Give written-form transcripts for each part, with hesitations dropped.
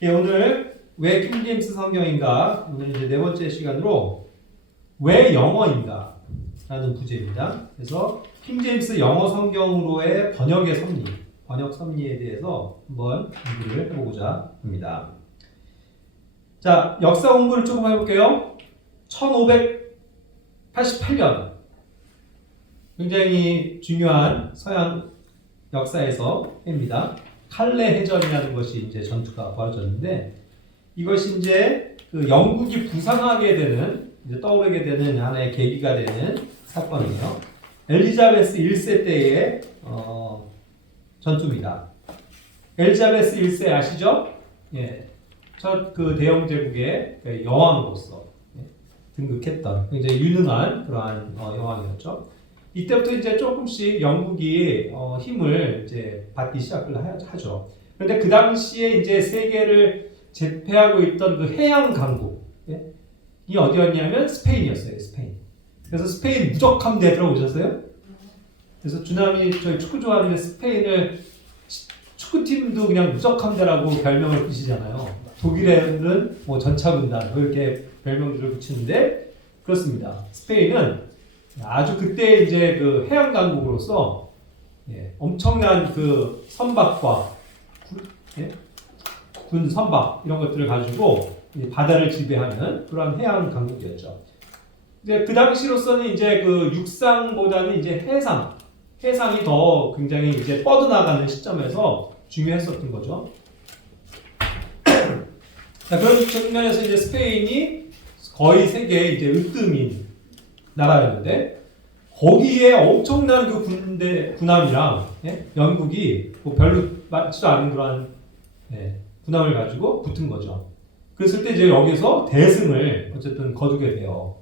예, 오늘 왜 킹제임스 성경인가? 오늘 이제 네 번째 시간으로 왜 영어인가? 라는 부제입니다. 그래서 킹제임스 영어 성경으로의 번역의 섭리, 번역 섭리에 대해서 한번 공부를 해보고자 합니다. 자, 역사 공부를 조금 해볼게요. 1588년. 굉장히 중요한 서양 역사에서 해입니다. 칼레 해전이라는 것이 이제 전투가 벌어졌는데, 이것이 이제 그 영국이 부상하게 되는, 이제 떠오르게 되는 하나의 계기가 되는 사건이에요. 엘리자베스 1세 때의 전투입니다. 엘리자베스 1세 아시죠? 예, 첫 그 대영 제국의 여왕으로서 등극했던 굉장히 유능한 그러한 여왕이었죠. 이때부터 이제 조금씩 영국이 힘을 이제 받기 시작을 하죠. 그런데 그 당시에 이제 세계를 제패하고 있던 그 해양 강국, 이 어디였냐면 스페인이었어요. 스페인. 그래서 스페인 무적함대 들어보셨어요? 그래서 주남이 저희 축구 좋아하는데 스페인을 축구팀도 그냥 무적함대라고 별명을 붙이잖아요. 독일에는 뭐 전차군단 뭐 이렇게 별명들을 붙이는데 그렇습니다. 스페인은 아주 그때 이제 그 해양 강국으로서 엄청난 그 선박과 군 선박 이런 것들을 가지고 바다를 지배하는 그런 해양 강국이었죠. 이제 그 당시로서는 이제 그 육상보다는 이제 해상이 더 굉장히 이제 뻗어나가는 시점에서 중요했었던 거죠. 자, 그런 측면에서 이제 스페인이 거의 세계의 이제 으뜸인 나라였는데, 거기에 엄청난 그 군함이랑 영국이 뭐 별로 맞지도 않은 그런 군함을 가지고 붙은 거죠. 그랬을 때 이제 여기서 대승을 어쨌든 거두게 돼요,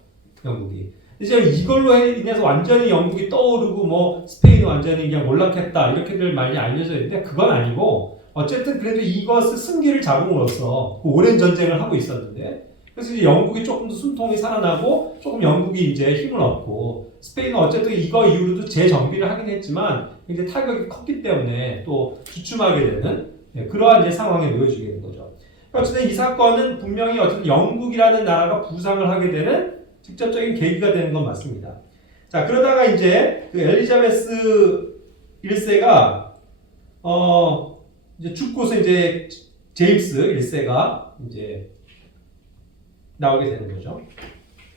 영국이. 이제 이걸로 인해서 완전히 영국이 떠오르고 뭐 스페인이 완전히 그냥 몰락했다 이렇게들 많이 알려져 있는데, 그건 아니고 어쨌든 그래도 이것을 승기를 잡음으로써 그 오랜 전쟁을 하고 있었는데, 그래서 이제 영국이 조금 더 숨통이 살아나고 조금 영국이 이제 힘을 얻고, 스페인은 어쨌든 이거 이후로도 재정비를 하긴 했지만 이제 타격이 컸기 때문에 또 주춤하게 되는 그러한 이제 상황에 놓여지게 된 거죠. 어쨌든 이 사건은 분명히 어쨌든 영국이라는 나라가 부상을 하게 되는 직접적인 계기가 되는 건 맞습니다. 자, 그러다가 이제 그 엘리자베스 1세가 이제 죽고서 이제 제임스 1세가 이제 나오게 되는 거죠.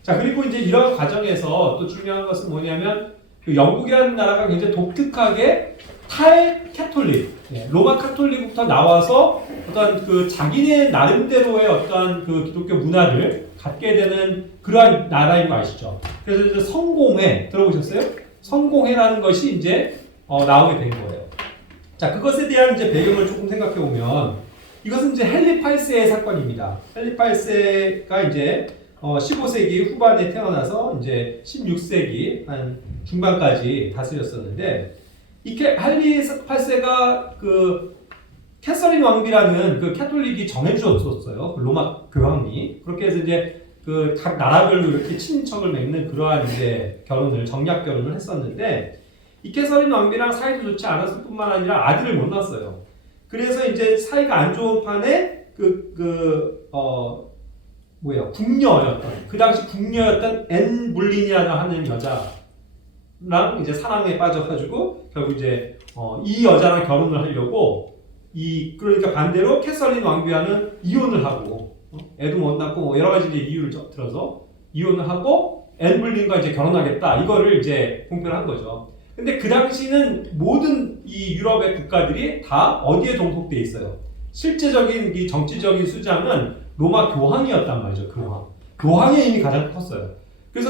자, 그리고 이제 이런 과정에서 또 중요한 것은 뭐냐면, 그 영국이라는 나라가 굉장히 독특하게 탈캐톨릭, 로마 카톨릭부터 나와서 어떤 그 자기네 나름대로의 어떤 그 기독교 문화를 갖게 되는 그러한 나라인 거 아시죠? 그래서 이제 성공회 들어보셨어요? 성공회라는 것이 이제 나오게 된 거예요. 자, 그것에 대한 이제 배경을 조금 생각해 보면, 이것은 이제 헨리 8세의 사건입니다. 헨리 8세가 이제 15세기 후반에 태어나서 이제 16세기 한 중반까지 다스렸었는데, 이 헨리 8세가 그 캐서린 왕비라는 그 캐톨릭이 정해주었었어요. 그 로마 교황이. 그렇게 해서 이제 그 각 나라별로 이렇게 친인척을 맺는 그러한 이제 정략 결혼을 했었는데, 이 캐서린 왕비랑 사이도 좋지 않았을 뿐만 아니라 아들을 못 낳았어요. 그래서 이제 사이가 안 좋은 판에 궁녀였던, 그 당시 궁녀였던 앤 물린이라는 하는 여자랑 이제 사랑에 빠져가지고 결국 이제 이 여자랑 결혼을 하려고, 그러니까 반대로 캐서린 왕비와는 이혼을 하고, 애도 못 낳고 뭐 여러 가지 이제 이유를 들어서 이혼을 하고 앤 물린과 이제 결혼하겠다, 이거를 이제 공표를 한 거죠. 근데 그 당시는 모든 이 유럽의 국가들이 다 어디에 동속돼 있어요? 실제적인 이 정치적인 수장은 로마 교황이었단 말이죠. 교황의 힘이 가장 컸어요. 그래서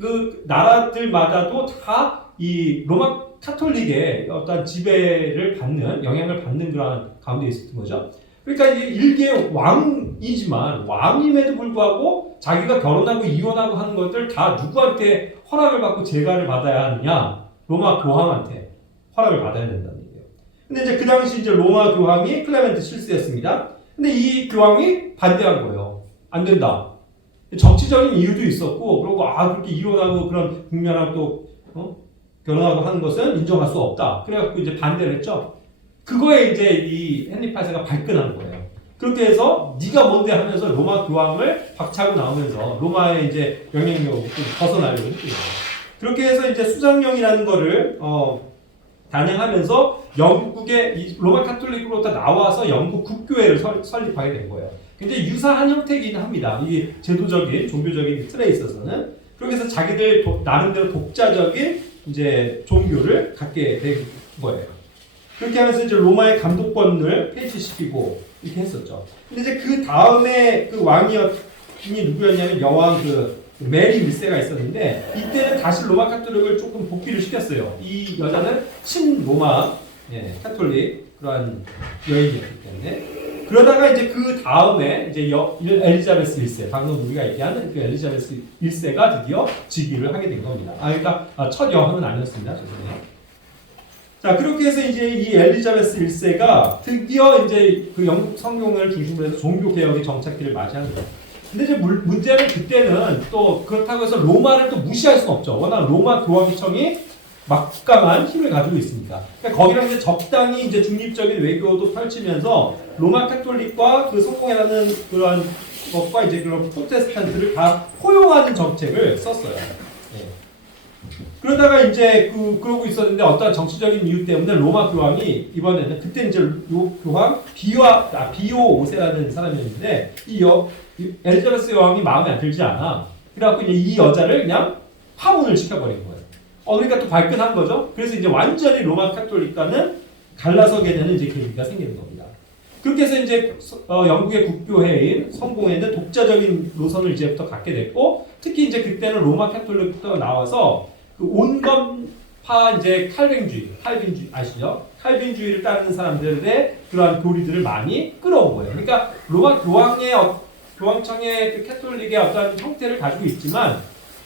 그 나라들마다도 다 이 로마 카톨릭의 어떤 지배를 받는, 영향을 받는 그런 가운데 있었던 거죠. 그러니까 이게 일개 왕이지만, 왕임에도 불구하고 자기가 결혼하고 이혼하고 하는 것들 다 누구한테 허락을 받고 제가를 받아야 하느냐? 로마 교황한테 허락을 받아야 된다는 얘기예요. 근데 이제 그 당시 이제 로마 교황이 클레멘트 7세였습니다. 근데 이 교황이 반대한 거예요. 안 된다. 정치적인 이유도 있었고, 그리고 그렇게 이혼하고 그런 국면하고 또 결혼하고 하는 것은 인정할 수 없다. 그래갖고 이제 반대를 했죠. 그거에 이제 이 헨리 8세가 발끈한 거예요. 그렇게 해서 네가 뭔데 하면서 로마 교황을 박차고 나오면서 로마의 이제 영향력을 좀 벗어나려고 했던 거예요. 그렇게 해서 이제 수장령이라는 거를 단행하면서 영국의 로마 카톨릭으로부터 나와서 영국 국교회를 설립하게 된 거예요. 굉장히 유사한 형태이긴 합니다. 이게 제도적인 종교적인 틀에 있어서는. 그렇게 해서 자기들 나름대로 독자적인 이제 종교를 갖게 된 거예요. 그렇게 하면서 이제 로마의 감독권을 폐지시키고 이렇게 했었죠. 근데 이제 그 다음에 그 왕이 누구였냐면 여왕 메리 1세가 있었는데 이때는 다시 로마 카톨릭을 조금 복귀를 시켰어요. 이 여자는 친로마 카톨릭 그러한 여인이었기 때문에 그러다가 이제 그 다음에 이제 엘리자베스 1세 방금 우리가 얘기하는 그 엘리자베스 1세가 드디어 즉위를 하게 된 겁니다. 그러니까 첫 여왕은 아니었습니다. 죄송해요. 자, 그렇게 해서 이제 이 엘리자베스 1세가 드디어 이제 그 영국 성공을 중심으로 해서 종교 개혁의 정착기를 맞이하는 거예요. 근데 이제 문제는 그때는 또 그렇다고 해서 로마를 또 무시할 수는 없죠. 워낙 로마 교황청이 막강한 힘을 가지고 있으니까. 그러니까 거기랑 이제 적당히 이제 중립적인 외교도 펼치면서 로마 카톨릭과 그 성공회라는 그런 것과 이제 그런 프로테스탄트를 다 포용하는 정책을 썼어요. 그러다가 이제 그러고 있었는데 어떤 정치적인 이유 때문에 로마 교황이 이번에는 그때 이제 교황 비오 5세라는 사람이었는데 이 엘리자베스 여왕이 마음에 안 들지 않아. 그래갖고 이제 이 여자를 그냥 파문을 시켜버린 거예요. 그러니까 또 발끈한 거죠. 그래서 이제 완전히 로마 카톨릭과는 갈라서게 되는 이제 계기가 생기는 겁니다. 그렇게 해서 이제 영국의 국교회인 성공회는 독자적인 노선을 이제부터 갖게 됐고 특히 이제 그때는 로마 카톨릭부터 나와서 그 온건파 이제 칼빈주의 아시죠? 칼빈주의를 따르는 사람들의 그러한 교리들을 많이 끌어온 거예요. 그러니까 로마 교황청의 그 캐톨릭의 어떤 형태를 가지고 있지만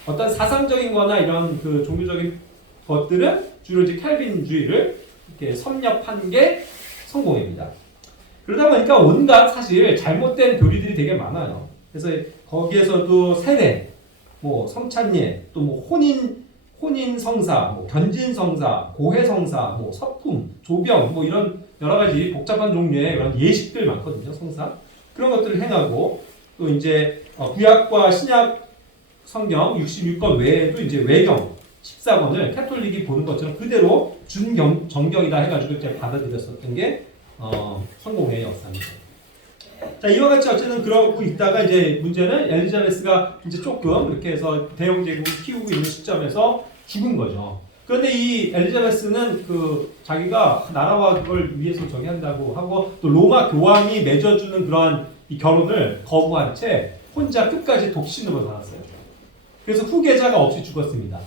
어떤 사상적인거나 이런 그 종교적인 것들은 주로 이제 칼빈주의를 이렇게 섭렵한 게 성공입니다. 그러다 보니까 온갖 사실 잘못된 교리들이 되게 많아요. 그래서 거기에서도 세례, 뭐 성찬예, 또 뭐 혼인 성사, 뭐 견진 성사, 고해 성사, 뭐 서품, 조병, 뭐 이런 여러 가지 복잡한 종류의 그런 예식들 많거든요. 성사 그런 것들을 행하고 또 이제 구약과 신약 성경 66권 외에도 이제 외경 14권을 캐톨릭이 보는 것처럼 그대로 정경이다 해가지고 이제 받아들였었던 게 성공회의 역사입니다. 자, 이와 같이 어쨌든 그러고 있다가 이제 문제는 엘리자베스가 이제 조금 이렇게 해서 대영 제국을 키우고 있는 시점에서 죽은 거죠. 그런데 이 엘리자베스는 그 자기가 나라와 그걸 위해서 저기 한다고 하고 또 로마 교황이 맺어주는 그러한 이 결혼을 거부한 채 혼자 끝까지 독신으로 살았어요. 그래서 후계자가 없이 죽었습니다.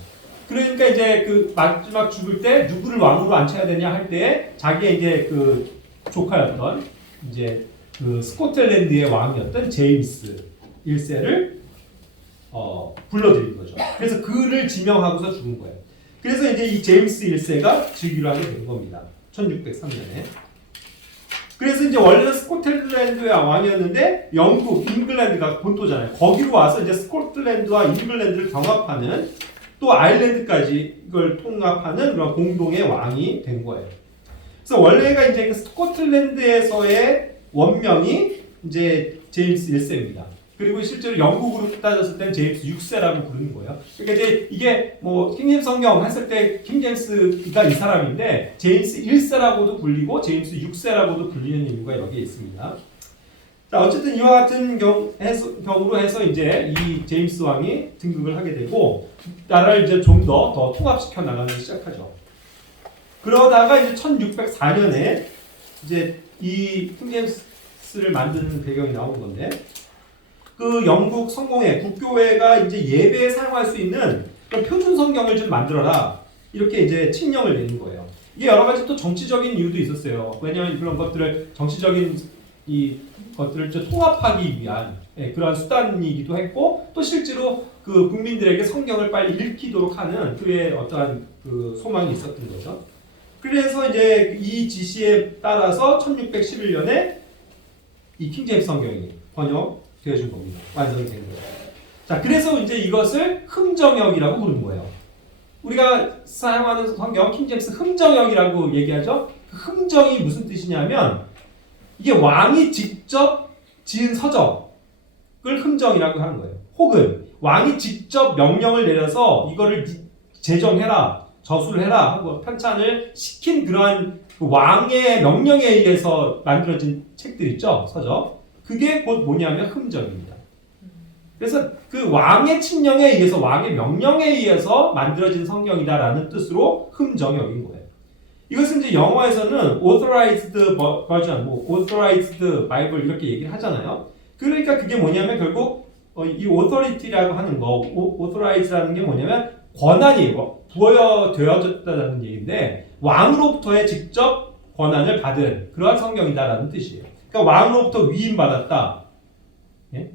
그러니까 이제 그 마지막 죽을 때 누구를 왕으로 앉혀야 되냐 할 때 자기의 이제 그 조카였던 이제 그 스코틀랜드의 왕이었던 제임스 1세를 불러들인 거죠. 그래서 그를 지명하고서 죽은 거예요. 그래서 이제 이 제임스 1세가 즉위를 하게 된 겁니다. 1603년에. 그래서 이제 원래는 스코틀랜드의 왕이었는데 영국, 잉글랜드가 본토잖아요. 거기로 와서 이제 스코틀랜드와 잉글랜드를 경합하는 또 아일랜드까지 이걸 통합하는 그런 공동의 왕이 된 거예요. 그래서 원래가 이제 그 스코틀랜드에서의 원명이 이제 제임스 1세입니다. 그리고 실제로 영국으로 따졌을 때는 제임스 6세라고 부르는 거예요. 그러니까 이제 이게 뭐 킹제임스 성경 했을 때 킹제임스가 이 사람인데 제임스 1세라고도 불리고 제임스 6세라고도 불리는 이유가 여기에 있습니다. 자, 어쨌든 이와 같은 경우로 해서 이제 이 제임스 왕이 등극을 하게 되고 나라를 이제 좀 더 통합시켜 나가기 시작하죠. 그러다가 이제 1604년에 이제 이 킹제임스를 만드는 배경이 나온 건데 그 영국 성공회 국교회가 이제 예배에 사용할 수 있는 그런 표준 성경을 좀 만들어라 이렇게 이제 칙령을 내는 거예요. 이게 여러 가지 또 정치적인 이유도 있었어요. 왜냐하면 그런 것들을 정치적인 이 것들을 좀 통합하기 위한 그런 수단이기도 했고 또 실제로 그 국민들에게 성경을 빨리 읽히도록 하는 그의 어떠한 그 소망이 있었던 거죠. 그래서 이제 이 지시에 따라서 1611년에 이 킹제임스 성경이 번역되어진 겁니다. 완성이 된 거예요. 자, 그래서 이제 이것을 흠정역이라고 부르는 거예요. 우리가 사용하는 성경 킹제임스 흠정역이라고 얘기하죠. 그 흠정이 무슨 뜻이냐면 이게 왕이 직접 지은 서적을 흥정이라고 하는 거예요. 혹은 왕이 직접 명령을 내려서 이거를 제정해라, 저수를 해라 하고 편찬을 시킨 그러한 그 왕의 명령에 의해서 만들어진 책들 있죠, 서적. 그게 곧 뭐냐면 흥정입니다. 그래서 그 왕의 칙령에 의해서, 왕의 명령에 의해서 만들어진 성경이다라는 뜻으로 흥정 여긴 거예요. 이것은 이제 영어에서는 authorized version, authorized Bible 이렇게 얘기를 하잖아요. 그러니까 그게 뭐냐면 결국 이 authority라고 하는 거, authorize라는 게 뭐냐면 권한이 부여되어졌다는 얘기인데 왕으로부터의 직접 권한을 받은 그러한 성경이다라는 뜻이에요. 그러니까 왕으로부터 위임받았다. 예?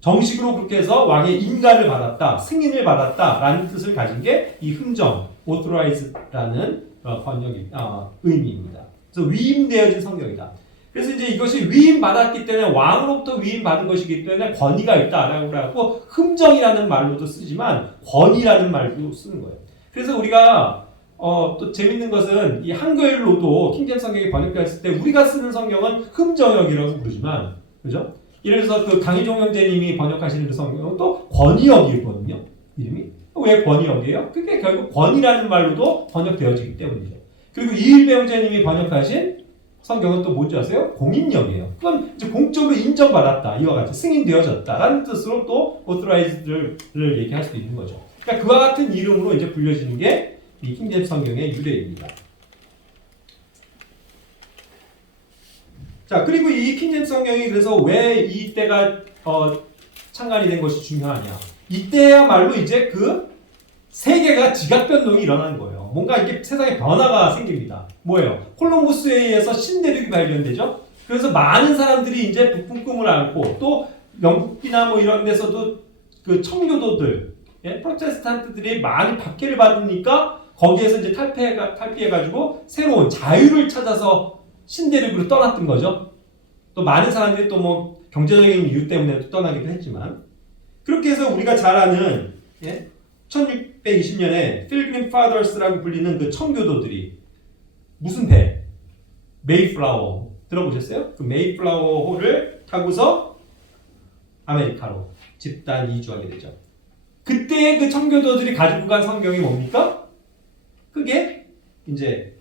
정식으로 그렇게 해서 왕의 인가를 받았다, 승인을 받았다라는 뜻을 가진 게 이 흥정, authorize라는 의미입니다. 그래서 위임되어진 성경이다. 그래서 이제 이것이 위임받았기 때문에 왕으로부터 위임받은 것이기 때문에 권위가 있다라고 하고 흥정이라는 말로도 쓰지만 권위라는 말도 쓰는 거예요. 그래서 우리가 또 재밌는 것은 이 한글로도 킹제임스 성경이 번역되었을 때 우리가 쓰는 성경은 흥정역이라고 부르지만, 그죠? 예를 들어서 그 강희종 형제님이 번역하시는 그 성경은 또 권위역이거든요. 이름이. 왜 권위역이에요? 그게 결국 권위라는 말로도 번역되어지기 때문이죠. 그리고 이일배 형제님이 번역하신 성경은 또 뭔지 아세요? 공인역이에요. 그건 이제 공적으로 인정받았다, 이와 같이 승인되어졌다라는 뜻으로 또 authorized를 얘기할 수도 있는 거죠. 그러니까 그와 같은 이름으로 이제 불려지는 게 이 킹제임스 성경의 유래입니다. 자, 그리고 이 킹제임스 성경이 그래서 왜 이때가 창간이 된 것이 중요하냐? 이때야말로 이제 그 세계가 지각 변동이 일어나는 거예요. 뭔가 이게 세상에 변화가 생깁니다. 뭐예요? 콜럼버스에 의해서 신대륙이 발견되죠. 그래서 많은 사람들이 이제 북풍 꿈을 안고 또 영국이나 뭐 이런 데서도 그 청교도들, 프로테스탄트들이 많이 박해를 받으니까 거기에서 이제 탈피해가지고 새로운 자유를 찾아서 신대륙으로 떠났던 거죠. 또 많은 사람들이 또 뭐 경제적인 이유 때문에 또 떠나기도 했지만, 그렇게 해서 우리가 잘 아는 1620년에 필그림 파더스라고 불리는 그 청교도들이 무슨 배? 메이플라워 들어보셨어요? 그 메이플라워호를 타고서 아메리카로 집단 이주하게 되죠. 그때 그 청교도들이 가지고 간 성경이 뭡니까? 그게 이제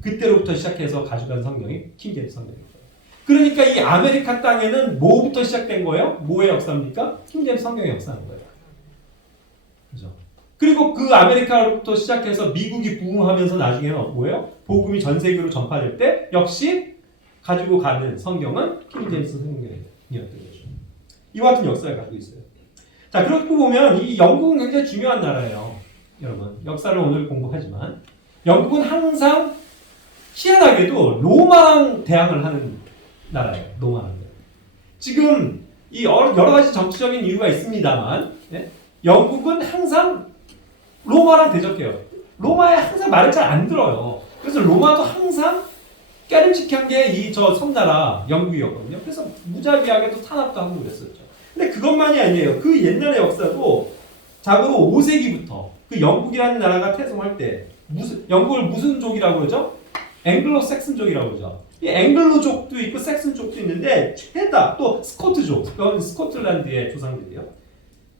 그때로부터 시작해서 가져간 성경이 킹제임스 성경입니다. 그러니까 이 아메리카 땅에는 뭐부터 시작된 거예요? 뭐의 역사입니까? 킹제임스 성경의 역사인 거예요. 그죠? 그리고 그 아메리카로부터 시작해서 미국이 부흥하면서 나중에는 뭐예요? 복음이 전 세계로 전파될 때 역시 가지고 가는 성경은 킹제임스 성경이었던 거죠. 이와 같은 역사를 가지고 있어요. 자, 그렇게 보면 이 영국은 굉장히 중요한 나라예요. 여러분, 역사를 오늘 공부하지만 영국은 항상 희한하게도 로마랑 대항을 하는 나라예요. 로마랑. 지금 이 여러 가지 정치적인 이유가 있습니다만 영국은 항상 로마랑 대적해요. 로마에 항상 말을 잘 안 들어요. 그래서 로마도 항상 깨름직한 게 이 저 섬나라 영국이었거든요. 그래서 무자비하게도 탄압도 하고 그랬었죠. 근데 그것만이 아니에요. 그 옛날의 역사도 자고로 5세기부터 그 영국이라는 나라가 태동할 때 영국을 무슨 족이라고 그러죠? 앵글로 섹슨족이라고 그러죠. 이 앵글로족도 있고 섹슨족도 있는데 최다 또 스코트족, 그건 스코틀랜드의 조상들이에요.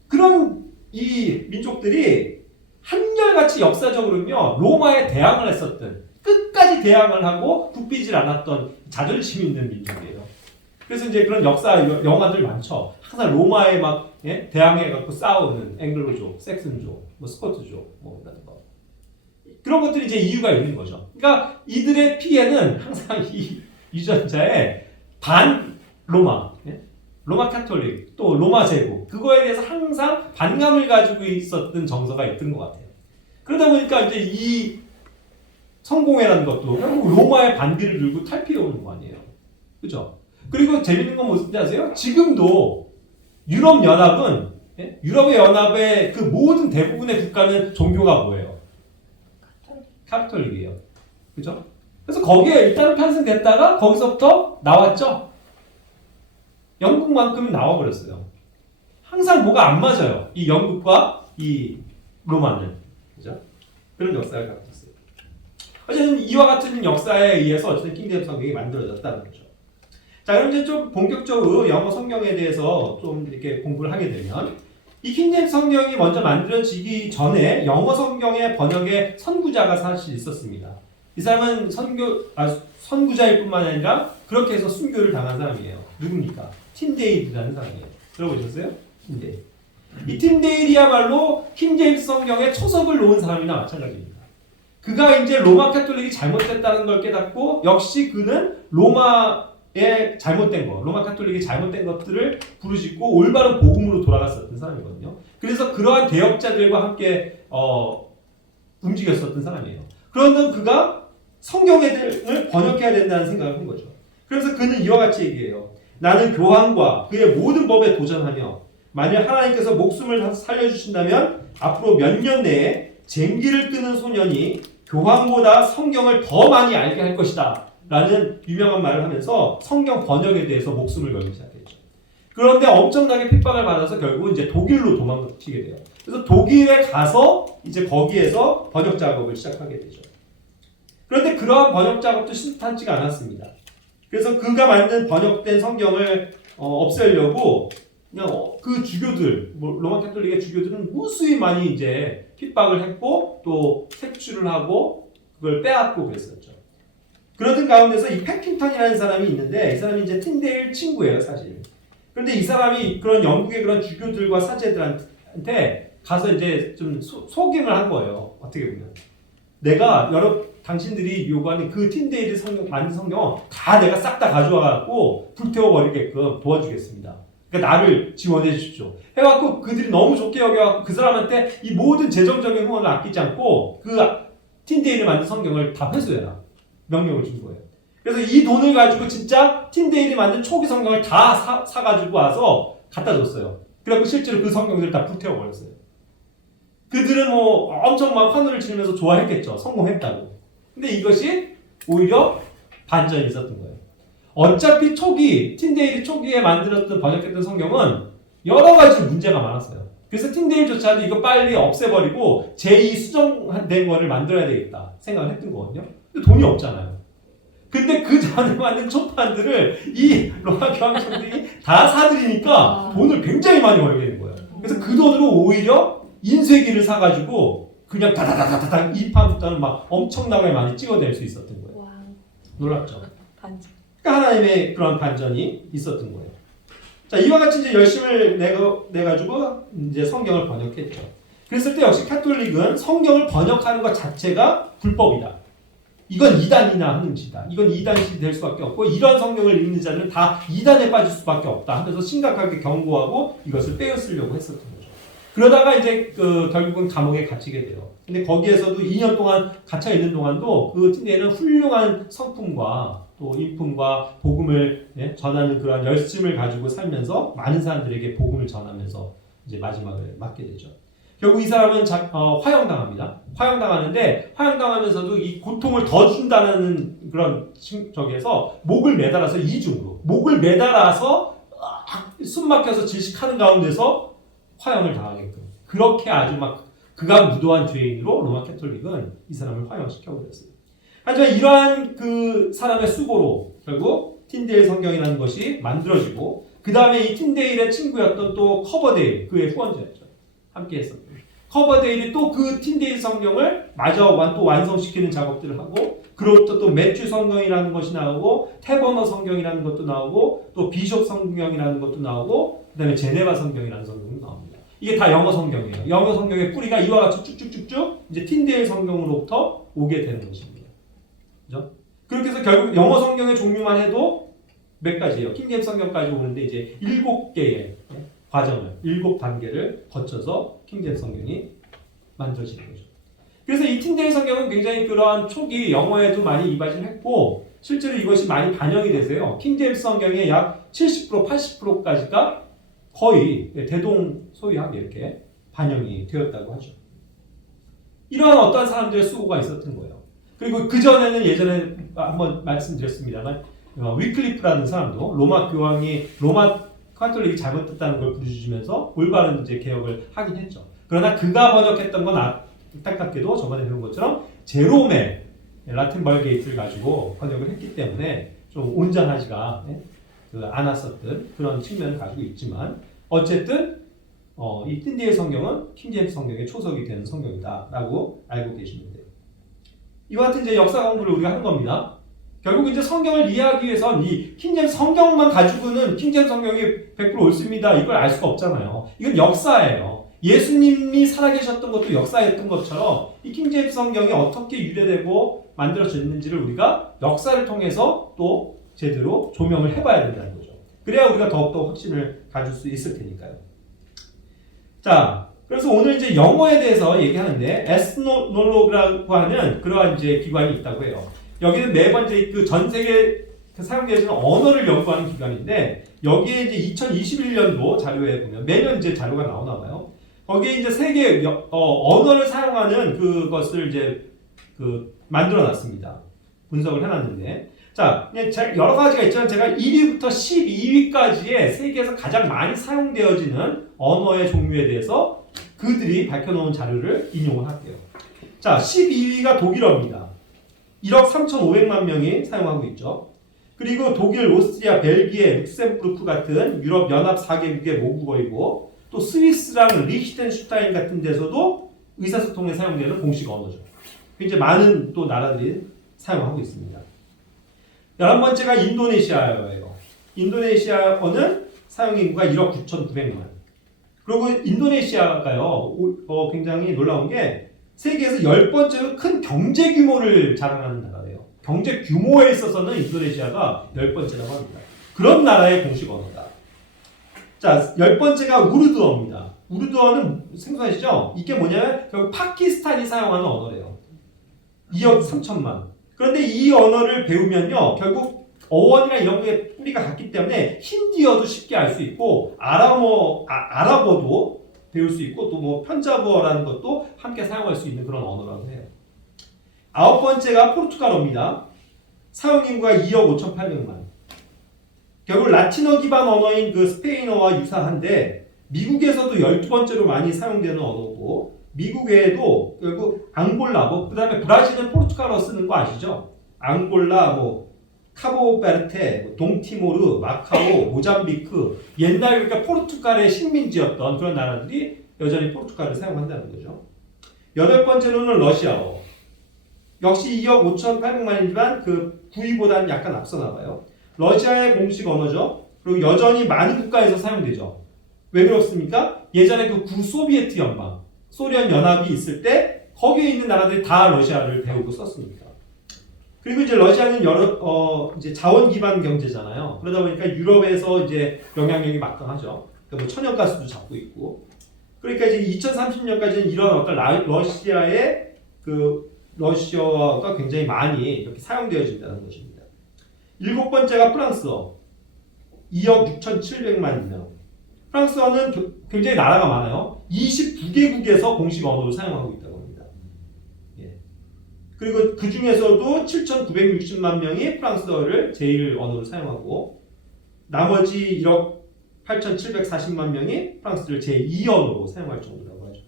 그런 이 민족들이 한결같이 역사적으로는요 로마에 대항을 했었던, 끝까지 대항을 하고 굽히질 않았던 자존심 있는 민족이에요. 그래서 이제 그런 역사 영화들 많죠. 항상 로마에 막 대항해갖고 싸우는 앵글로족, 섹슨족, 뭐 스코트족 뭐 이런 거. 그런 것들이 이제 이유가 있는 거죠. 그러니까 이들의 피해는 항상 이 유전자의 반 로마, 로마 카톨릭, 또 로마 제국, 그거에 대해서 항상 반감을 가지고 있었던 정서가 있던 것 같아요. 그러다 보니까 이제 이 성공회라는 것도 결국 로마의 반기를 들고 탈피해 오는 거 아니에요. 그죠? 그리고 재밌는 건 무슨 지 아세요? 지금도 유럽연합은, 유럽의 연합의 그 모든 대부분의 국가는 종교가 뭐예요? 카톨릭이에요. 그죠? 그래서 거기에 일단 편승됐다가 거기서부터 나왔죠? 영국만큼은 나와버렸어요. 항상 뭐가 안 맞아요. 이 영국과 이 로마는. 그죠? 그런 역사를 갖고 있어요. 어쨌든 이와 같은 역사에 의해서 어쨌든 킹제임스 성경이 만들어졌다는 거죠. 자, 그럼 이제 좀 본격적으로 영어 성경에 대해서 좀 이렇게 공부를 하게 되면 이 킹제임스 성경이 먼저 만들어지기 전에 영어 성경의 번역의 선구자가 사실 있었습니다. 이 사람은 선구자일 뿐만 아니라 그렇게 해서 순교를 당한 사람이에요. 누굽니까? 팀데일이라는 사람이에요. 들어보셨어요? 팀데일. 이 팀데일이야말로 킹제임스 성경에 초석을 놓은 사람이나 마찬가지입니다. 그가 이제 로마 카톨릭이 잘못됐다는 걸 깨닫고 역시 그는 로마의 잘못된 것, 로마 카톨릭이 잘못된 것들을 부르짖고 올바른 복음으로 돌아갔었던 사람이거든요. 그래서 그러한 개혁자들과 함께 움직였었던 사람이에요. 그런데 그가 성경을 번역해야 된다는 생각을 한 거죠. 그래서 그는 이와 같이 얘기해요. 나는 교황과 그의 모든 법에 도전하며 만일 하나님께서 목숨을 살려주신다면 앞으로 몇 년 내에 쟁기를 끄는 소년이 교황보다 성경을 더 많이 알게 할 것이다 라는 유명한 말을 하면서 성경 번역에 대해서 목숨을 걸기 시작했죠. 그런데 엄청나게 핍박을 받아서 결국 이제 독일로 도망치게 돼요. 그래서 독일에 가서 이제 거기에서 번역 작업을 시작하게 되죠. 그런데 그러한 번역 작업도 심탄치가 않았습니다. 그래서 그가 만든 번역된 성경을 없애려고 그냥 그 주교들, 로마 카톨릭의 주교들은 무수히 많이 이제 핍박을 했고 또 색출을 하고 그걸 빼앗고 그랬었죠. 그러던 가운데서 이 패킹턴이라는 사람이 있는데 이 사람이 이제 틴데일 친구예요, 사실. 그런데 이 사람이 그런 영국의 그런 주교들과 사제들한테 가서 이제 좀 속임을 한 거예요. 어떻게 보면. 내가 당신들이 요구하는 그 틴데일의 만든 성경 다 내가 싹 다 가져와갖고 불태워버리게끔 도와주겠습니다. 그러니까 나를 지원해 주십시오. 해갖고 그들이 너무 좋게 여겨갖고 그 사람한테 이 모든 재정적인 후원을 아끼지 않고 그 틴데일을 만든 성경을 다 회수해라. 명령을 준 거예요. 그래서 이 돈을 가지고 진짜 틴데일이 만든 초기 성경을 다 사가지고 와서 갖다 줬어요. 그래갖고 실제로 그 성경들을 다 불태워버렸어요. 그들은 엄청 막 환호를 치면서 좋아했겠죠. 성공했다고. 근데 이것이 오히려 반전이 있었던 거예요. 어차피 틴데일이 초기에 만들었던 번역했던 성경은 여러 가지 문제가 많았어요. 그래서 틴데일조차도 이거 빨리 없애버리고 제2 수정된 거를 만들어야 되겠다 생각을 했던 거거든요. 근데 돈이 없잖아요. 근데 그 전에 만든 초판들을 이 로마 교황청들이 다 사들이니까 돈을 굉장히 많이 벌게 되는 거예요. 그래서 그 돈으로 오히려 인쇄기를 사가지고 그냥 다다다다다 이 판부터는 막 엄청나게 많이 찍어낼 수 있었던 거예요. 와. 놀랍죠? 반전. 그러니까 하나님의 그런 반전이 있었던 거예요. 자, 이와 같이 이제 열심을 내가지고 이제 성경을 번역했죠. 그랬을 때 역시 카톨릭은 성경을 번역하는 것 자체가 불법이다. 이건 이단이나 하는 짓이다. 이건 이단이 될 수밖에 없고 이런 성경을 읽는 자는 다 이단에 빠질 수밖에 없다 하면서 심각하게 경고하고 이것을 빼앗으려고 했었던 거죠. 그러다가 이제 결국은 감옥에 갇히게 돼요. 근데 거기에서도 2년 동안 갇혀 있는 동안도 그 틴데일은 훌륭한 성품과 또 인품과 복음을 전하는 그러한 열심을 가지고 살면서 많은 사람들에게 복음을 전하면서 이제 마지막을 맞게 되죠. 결국 이 사람은 화형당합니다. 화형당하는데 화형당하면서도 이 고통을 더 준다는 그런 적에서 목을 매달아서 이중으로 목을 매달아서 숨 막혀서 질식하는 가운데서 화형을 당하게끔 그렇게 아주 막 극악무도한 죄인으로 로마 카톨릭은 이 사람을 화형시켜버렸어요. 하지만 이러한 그 사람의 수고로 결국 틴데일 성경이라는 것이 만들어지고 그 다음에 이 틴데일의 친구였던 또 커버데일 그의 후원자였죠. 함께 했었고 커버데일이 또 그 틴데일 성경을 마저 또 완성시키는 작업들을 하고 그로부터 또 매튜 성경이라는 것이 나오고 태버너 성경이라는 것도 나오고 또 비숍 성경이라는 것도 나오고 그 다음에 제네바 성경이라는 성경도 나옵니다. 이게 다 영어 성경이에요. 영어 성경의 뿌리가 이와 같이 쭉쭉쭉쭉 이제 틴데일 성경으로부터 오게 되는 것입니다. 그죠? 그렇게 해서 결국 영어 성경의 종류만 해도 몇 가지예요. 킹제임스 성경까지 오는데 이제 7개의 과정을 7단계를 거쳐서 킹제임스 성경이 만들어지는 거죠. 그래서 이 틴데일 성경은 굉장히 그러한 초기 영어에도 많이 이바지했고 실제로 이것이 많이 반영이 되세요. 킹제임스 성경의 약 70% 80%까지가 거의 대동소이하게 이렇게 반영이 되었다고 하죠. 이러한 어떠한 사람들의 수고가 있었던 거예요. 그리고 그전에는 예전에 한번 말씀드렸습니다만 위클리프라는 사람도 로마 교황이 로마 카톨릭이 잘못됐다는 걸 부르짖으면서 올바른 이제 개혁을 하긴 했죠. 그러나 그가 번역했던 건 안타깝게도 저번에 배운 것처럼 제롬의 라틴 벌게이트를 가지고 번역을 했기 때문에 좀 온전하지가 않았었던 그런 측면을 가지고 있지만 어쨌든 이 틴디의 성경은 킹제임스 성경의 초석이 되는 성경이다라고 알고 계시면 돼요. 이와 같은 이제 역사 공부를 우리가 한 겁니다. 결국 이제 성경을 이해하기 위해선 이 킹제임스 성경만 가지고는 킹제임스 성경이 100% 옳습니다. 이걸 알 수가 없잖아요. 이건 역사예요. 예수님이 살아계셨던 것도 역사였던 것처럼 이 킹제임스 성경이 어떻게 유래되고 만들어졌는지를 우리가 역사를 통해서 또 제대로 조명을 해봐야 된다는 거죠. 그래야 우리가 더욱더 확신을 가질 수 있을 테니까요. 자, 그래서 오늘 이제 영어에 대해서 얘기하는데 에스노놀로그라고 하는 그러한 이제 기관이 있다고 해요. 여기는 매번 이제 그 전 세계 사용되어지는 언어를 연구하는 기관인데 여기에 이제 2021년도 자료에 보면 매년 이제 자료가 나오나 봐요. 거기에 이제 세계 언어를 사용하는 그것을 이제 만들어 놨습니다. 분석을 해놨는데. 자, 여러 가지가 있지만 제가 1위부터 12위까지의 세계에서 가장 많이 사용되어지는 언어의 종류에 대해서 그들이 밝혀놓은 자료를 인용을 할게요. 자, 12위가 독일어입니다. 1억 3,500만 명이 사용하고 있죠. 그리고 독일, 오스트리아, 벨기에, 룩셈부르크 같은 유럽 연합 4개국의 모국어이고 또 스위스랑 리히텐슈타인 같은 데서도 의사소통에 사용되는 공식 언어죠. 굉장히 많은 또 나라들이 사용하고 있습니다. 11번째가 인도네시아어예요. 인도네시아어는 사용 인구가 1억 9,900만. 그리고 인도네시아가요, 굉장히 놀라운 게 세계에서 10번째로 큰 경제 규모를 자랑하는 나라예요. 경제 규모에 있어서는 인도네시아가 10번째라고 합니다. 그런 나라의 공식 언어다. 자, 10번째가 우르두어입니다. 우르두어는 생소하시죠? 이게 뭐냐면 결국 파키스탄이 사용하는 언어래요. 2억 3천만. 그런데 이 언어를 배우면요, 결국 어원이나 이런 게 뿌리가 같기 때문에 힌디어도 쉽게 알 수 있고 아랍어도 배울 수 있고 또 뭐 편자부어라는 것도 함께 사용할 수 있는 그런 언어라고 해요. 9번째가 포르투갈어입니다. 사용 인구가 2억 5,800만. 결국 라틴어 기반 언어인 그 스페인어와 유사한데 미국에서도 12번째로 많이 사용되는 언어고 미국 외에도 결국 앙골라, 그 다음에 브라질은 포르투갈어 쓰는 거 아시죠? 앙골라, 카보베르테, 동티모르, 마카오, 모잠비크, 옛날 그러니까 포르투갈의 식민지였던 그런 나라들이 여전히 포르투갈을 사용한다는 거죠. 8번째로는 러시아어. 역시 2억 5,800만이지만 그 9위보다는 약간 앞서나 봐요. 러시아의 공식 언어죠. 그리고 여전히 많은 국가에서 사용되죠. 왜 그렇습니까? 예전에 그 구소비에트 연방, 소련 연합이 있을 때 거기에 있는 나라들이 다 러시아를 배우고 썼습니다. 그리고 이제 러시아는 이제 자원 기반 경제잖아요. 그러다 보니까 유럽에서 이제 영향력이 막강하죠. 그러니까 뭐 천연가스도 잡고 있고. 그러니까 이제 2030년까지는 이런 어떤 러시아의 러시아가 굉장히 많이 이렇게 사용되어진다는 것입니다. 7번째가 프랑스어. 2억 6,700만 명. 프랑스어는 굉장히 나라가 많아요. 29개국에서 공식 언어로 사용하고 있다고 합니다. 예. 그리고 그 중에서도 7,960만 명이 프랑스어를 제1 언어로 사용하고 나머지 1억 8,740만 명이 프랑스를 제2 언어로 사용할 정도라고 하죠.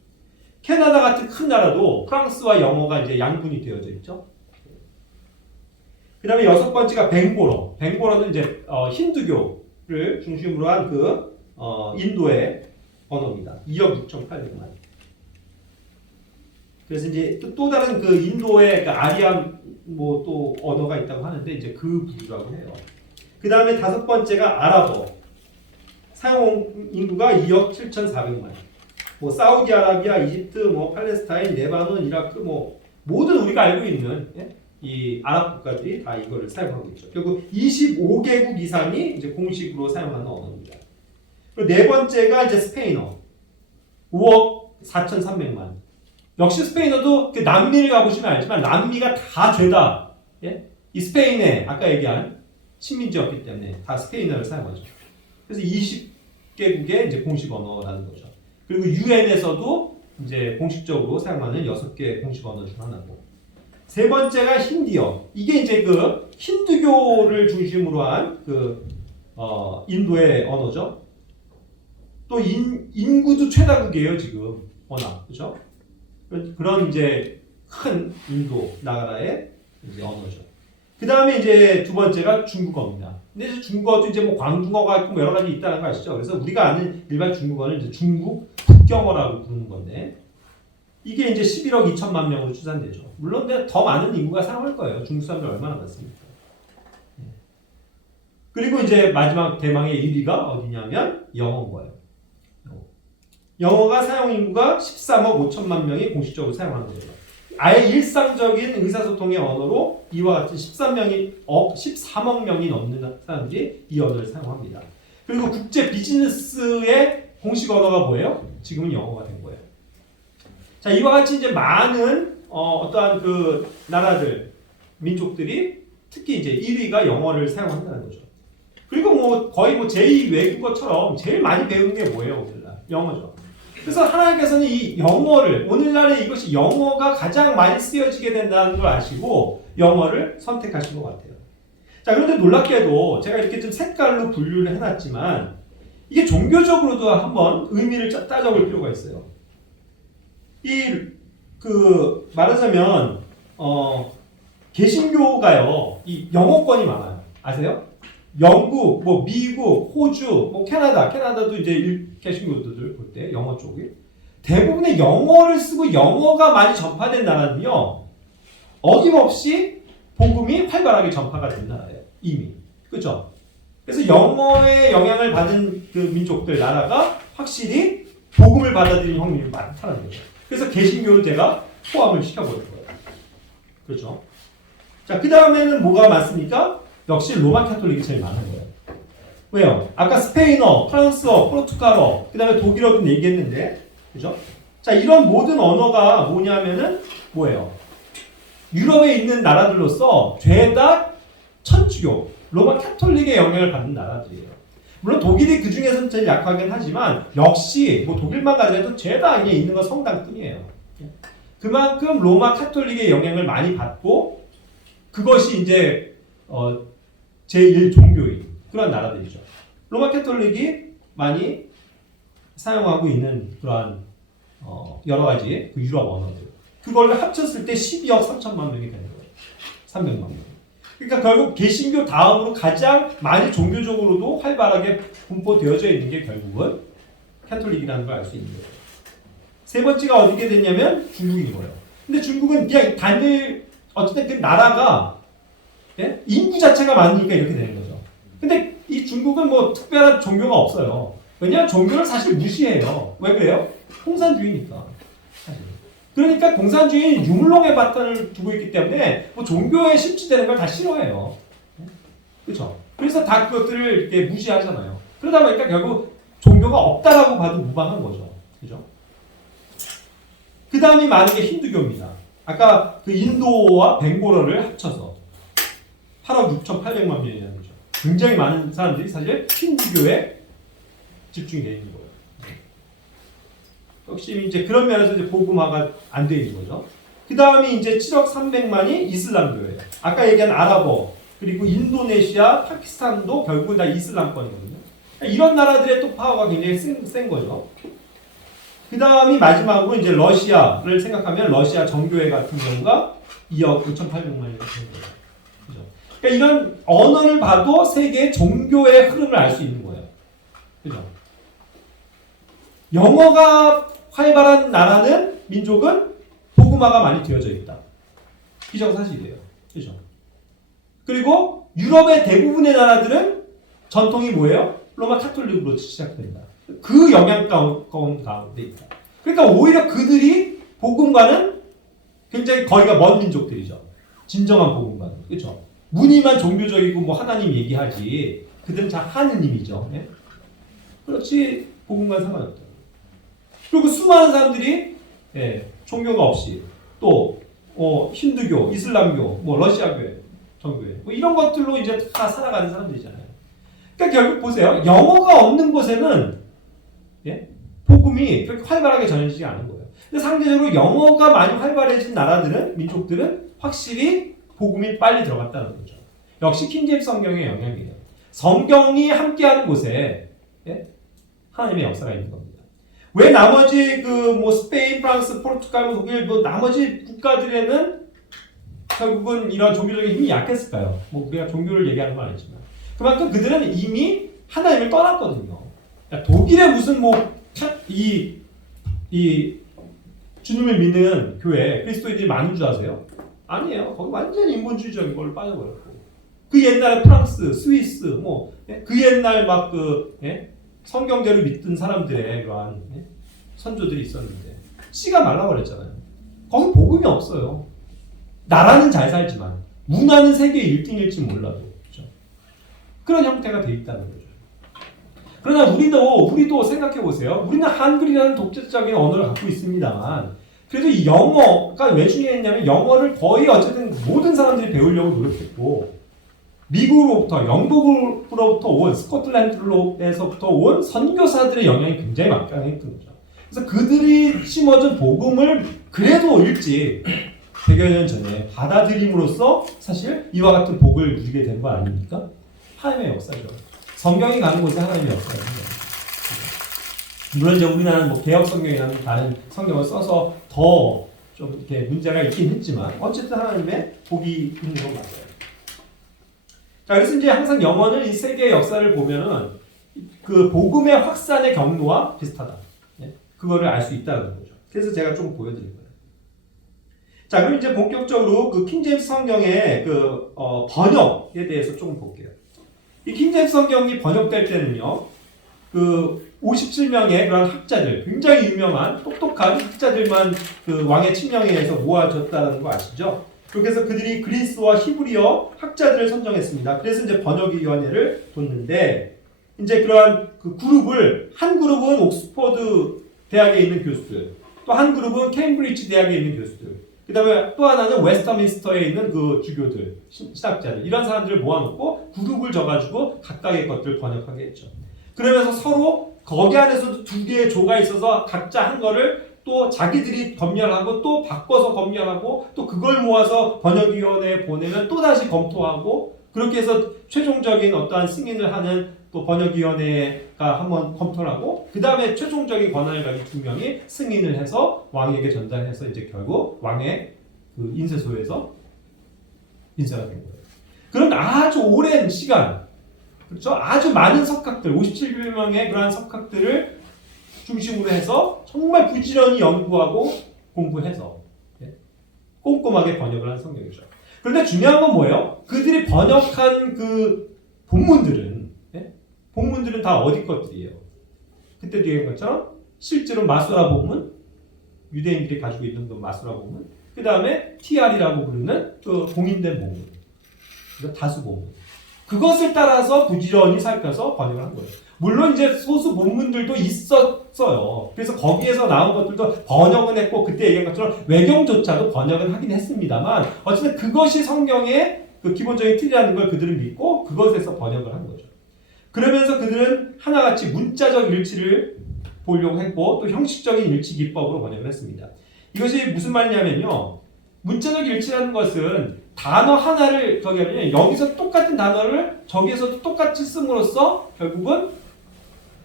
캐나다 같은 큰 나라도 프랑스와 영어가 이제 양분이 되어져 있죠. 그 다음에 6번째가 벵고러. 벵고러는 이제 힌두교를 중심으로 한 인도의 언어입니다. 2억 6,800만. 그래서 이제 또 다른 인도의 아리안 또 언어가 있다고 하는데 이제 그 부류라고 해요. 그 다음에 5번째가 아랍어. 사용 인구가 2억 7,400만. 사우디아라비아, 이집트, 팔레스타인, 레바논, 이라크, 모든 우리가 알고 있는 이 아랍 국가들이 다 이거를 사용하고 있죠. 결국 25개국 이상이 이제 공식으로 사용하는 언어입니다. 그리고 4번째가 이제 스페인어. 5억 4,300만. 역시 스페인어도 남미를 가보시면 알지만 남미가 다 죄다. 예? 이 스페인에 아까 얘기한 식민지였기 때문에 다 스페인어를 사용하죠. 그래서 20개국의 이제 공식 언어라는 거죠. 그리고 유엔에서도 이제 공식적으로 사용하는 6개 공식 언어 중 하나고. 3번째가 힌디어. 이게 이제 힌두교를 중심으로 한 인도의 언어죠. 또 인구도 최다국이에요, 지금. 워낙. 그죠? 그런 이제 큰 인도 나라의 이제 언어죠. 그 다음에 이제 두 번째가 중국어입니다. 근데 이제 중국어도 이제 뭐 광둥어가 있고 뭐 여러 가지 있다는 거 아시죠? 그래서 우리가 아는 일반 중국어는 이제 중국 북경어라고 부르는 건데 이게 이제 11억 2천만 명으로 추산되죠. 물론 근데 더 많은 인구가 사용할 거예요. 중국 사람들 얼마나 많습니까? 그리고 이제 마지막 대망의 1위가 어디냐면 영어인 거예요. 영어가 사용 인구가 13억 5천만 명이 공식적으로 사용하는 거예요. 아예 일상적인 의사소통의 언어로 이와 같이 13억 명이 넘는 사람들이 이 언어를 사용합니다. 그리고 국제 비즈니스의 공식 언어가 뭐예요? 지금은 영어가 된 거예요. 자, 이와 같이 이제 많은 어떠한 그 나라들, 민족들이 특히 이제 1위가 영어를 사용한다는 거죠. 그리고 뭐 거의 뭐 제2 외국어처럼 제일 많이 배우는 게 뭐예요, 오늘날? 영어죠. 그래서 하나님께서는 이 영어를 오늘날에 이것이 영어가 가장 많이 쓰여지게 된다는 걸 아시고 영어를 선택하신 것 같아요. 자, 그런데 놀랍게도 제가 이렇게 좀 색깔로 분류를 해놨지만 이게 종교적으로도 한번 의미를 따져볼 필요가 있어요. 말하자면 개신교가요, 이 영어권이 많아요. 아세요? 영국, 뭐 미국, 호주, 뭐 캐나다도 이제 개신교들 볼 때 영어 쪽이 대부분의 영어를 쓰고 영어가 많이 전파된 나라는요, 어김없이 복음이 활발하게 전파가 된 나라예요. 이미. 그렇죠? 그래서 영어의 영향을 받은 그 민족들, 나라가 확실히 복음을 받아들이는 확률이 많다는 거죠. 그래서 개신교를 제가 포함을 시켜버릴 거예요. 그렇죠? 자, 그 다음에는 뭐가 많습니까? 역시 로마 카톨릭이 제일 많은 거예요. 왜요? 아까 스페인어, 프랑스어, 포르투갈어, 그 다음에 독일어도 얘기했는데, 그죠? 자, 이런 모든 언어가 뭐냐면은 뭐예요? 유럽에 있는 나라들로서 죄다 천주교, 로마 카톨릭의 영향을 받는 나라들이에요. 물론 독일이 그 중에서는 제일 약하긴 하지만 역시 뭐 독일만 가더라도 죄다 이게 있는 건 성당뿐이에요. 그만큼 로마 카톨릭의 영향을 많이 받고 그것이 이제 제1 종교인 그런 나라들이죠. 로마 카톨릭이 많이 사용하고 있는 그러한 여러 가지 그 유럽 언어들. 그걸 합쳤을 때 12억 3천만 명이 되는 거예요. 300만 명. 그러니까 결국 개신교 다음으로 가장 많이 종교적으로도 활발하게 분포되어져 있는 게 결국은 카톨릭이라는 걸 알 수 있는 거예요. 세 번째가 어디게 됐냐면 중국인 거예요. 근데 중국은 그냥 어쨌든 그 나라가 인구 자체가 많으니까 이렇게 되는 거죠. 근데 이 중국은 뭐 특별한 종교가 없어요. 왜냐하면 종교를 사실 무시해요. 왜 그래요? 공산주의니까. 사실. 그러니까 공산주의는 유물론의 바탕을 두고 있기 때문에 뭐 종교에 심취되는 걸 다 싫어해요. 그렇죠? 그래서 다 그것들을 이렇게 무시하잖아요. 그러다 보니까 결국 종교가 없다라고 봐도 무방한 거죠. 그죠? 그 다음이 많은 게 힌두교입니다. 아까 그 인도와 벵골어를 합쳐서 8억 6,800만 명이라는 거죠. 굉장히 많은 사람들이 사실 힌두교에 집중이 되어 있는 거예요. 역시 이제 그런 면에서 이제 복음화가 안 되어 있는 거죠. 그 다음이 이제 7억 300만이 이슬람교예요. 아까 얘기한 아랍어, 그리고 인도네시아, 파키스탄도 결국은 다 이슬람권이거든요. 이런 나라들의 또 파워가 굉장히 센 거죠. 그 다음이 마지막으로 이제 러시아를 생각하면 러시아 정교회 같은 경우가 2억 5,800만이 되는 거예요. 그죠? 그러니까 이런 언어를 봐도 세계의 종교의 흐름을 알 수 있는 거예요. 그죠? 영어가 활발한 나라는 민족은 복음화가 많이 되어져 있다. 기정사실이에요. 그죠? 그리고 유럽의 대부분의 나라들은 전통이 뭐예요? 로마 카톨릭으로 시작된다. 그 영향 가운데 있다. 그러니까 오히려 그들이 복음과는 굉장히 거리가 먼 민족들이죠. 진정한 복음과는. 그렇죠? 무늬만 종교적이고 뭐 하나님 얘기하지. 그들은 다 하느님이죠. 네? 그렇지 복음과는 상관없다. 그리고 수많은 사람들이 종교가 없이 또 힌두교, 이슬람교, 뭐 러시아교회, 정교회 뭐 이런 것들로 이제 다 살아가는 사람들이잖아요. 그러니까 결국 보세요. 영어가 없는 곳에는 복음이 그렇게 활발하게 전해지지 않은 거예요. 근데 상대적으로 영어가 많이 활발해진 나라들은 민족들은 확실히 복음이 빨리 들어갔다는 거죠. 역시 킹제임스 성경의 영향이에요. 성경이 함께하는 곳에 하나님의 역사가 있는 겁니다. 왜 나머지 그 뭐 스페인, 프랑스, 포르투갈, 독일 뭐 나머지 국가들에는 결국은 이런 종교적인 힘이 약했을까요? 뭐 우리가 종교를 얘기하는 건 아니지만 그만큼 그들은 이미 하나님을 떠났거든요. 독일에 무슨 이 주님을 믿는 교회 그리스도인들이 많은 줄 아세요? 아니에요. 거기 완전히 인본주의적인 걸로 빠져버렸고 그 옛날에 프랑스, 스위스 그 옛날 성경대로 믿던 사람들의 그러한 선조들이 있었는데 씨가 말라버렸잖아요. 거기 복음이 없어요. 나라는 잘 살지만 문화는 세계 1등일지 몰라도 그렇죠? 그런 형태가 돼 있다는 거죠. 그러나 우리도 생각해 보세요. 우리는 한글이라는 독자적인 언어를 갖고 있습니다만 그래도 이 영어가 왜 중요했냐면 영어를 거의 어쨌든 모든 사람들이 배우려고 노력했고 미국으로부터 영국으로부터 온 스코틀랜드에서부터 온 선교사들의 영향이 굉장히 막강했던 거죠. 그래서 그들이 심어준 복음을 그래도 일찍 100여 년 전에 받아들임으로써 사실 이와 같은 복을 누리게 된 거 아닙니까? 하나님의 역사죠. 성경이 가는 곳에 하나님의 역사가 있습니다. 물론 이제 우리나라는 개혁 성경이라는 다른 성경을 써서 더 좀 이렇게 문제가 있긴 했지만 어쨌든 하나님의 복이 있는 건 맞아요. 자, 그래서 이제 항상 영어는 이 세계의 역사를 보면은 그 복음의 확산의 경로와 비슷하다. 그거를 알 수 있다는 거죠. 그래서 제가 좀 보여드릴 거예요. 자, 그럼 이제 본격적으로 그 킹제임스 성경의 번역에 대해서 좀 볼게요. 이 킹제임스 성경이 번역될 때는요, 그 57명의 그런 학자들, 굉장히 유명한 똑똑한 학자들만 그 왕의 칙령에 의해서 모아졌다는 거 아시죠? 그래서 그들이 그리스와 히브리어 학자들을 선정했습니다. 그래서 이제 번역위원회를 뒀는데, 이제 그러한 그 그룹을, 한 그룹은 옥스퍼드 대학에 있는 교수들, 또 한 그룹은 케임브리지 대학에 있는 교수들, 그 다음에 또 하나는 웨스터민스터에 있는 그 주교들, 신학자들, 이런 사람들을 모아놓고 그룹을 져가지고 각각의 것들을 번역하게 했죠. 그러면서 서로 거기 안에서도 두 개의 조가 있어서 각자 한 거를 또 자기들이 검열하고 또 바꿔서 검열하고 또 그걸 모아서 번역위원회에 보내면 또 다시 검토하고 그렇게 해서 최종적인 어떠한 승인을 하는 또 번역위원회가 한번 검토를 하고 그 다음에 최종적인 권한을 가진 두 명이 승인을 해서 왕에게 전달해서 이제 결국 왕의 그 인쇄소에서 인쇄가 된 거예요. 그런 아주 오랜 시간, 그렇죠? 아주 많은 석학들, 57명의 그러한 석학들을 중심으로 해서 정말 부지런히 연구하고 공부해서 꼼꼼하게 번역을 한 성경이죠. 그런데 중요한 건 뭐예요? 그들이 번역한 그 본문들은 다 어디 것들이에요? 그때도 얘기한 것처럼 실제로 마수라 본문, 유대인들이 가지고 있는 그 마수라 본문, 그 다음에 TR이라고 부르는 그 공인된 본문, 다수 본문. 그것을 따라서 부지런히 살펴서 번역을 한 거예요. 물론 이제 소수 본문들도 있었어요. 그래서 거기에서 나온 것들도 번역은 했고 그때 얘기한 것처럼 외경조차도 번역은 하긴 했습니다만 어쨌든 그것이 성경의 그 기본적인 틀이라는 걸 그들은 믿고 그것에서 번역을 한 거죠. 그러면서 그들은 하나같이 문자적 일치를 보려고 했고 또 형식적인 일치 기법으로 번역을 했습니다. 이것이 무슨 말이냐면요. 문자적 일치라는 것은 단어 하나를 여기서 똑같은 단어를 저기에서도 똑같이 씀으로써 결국은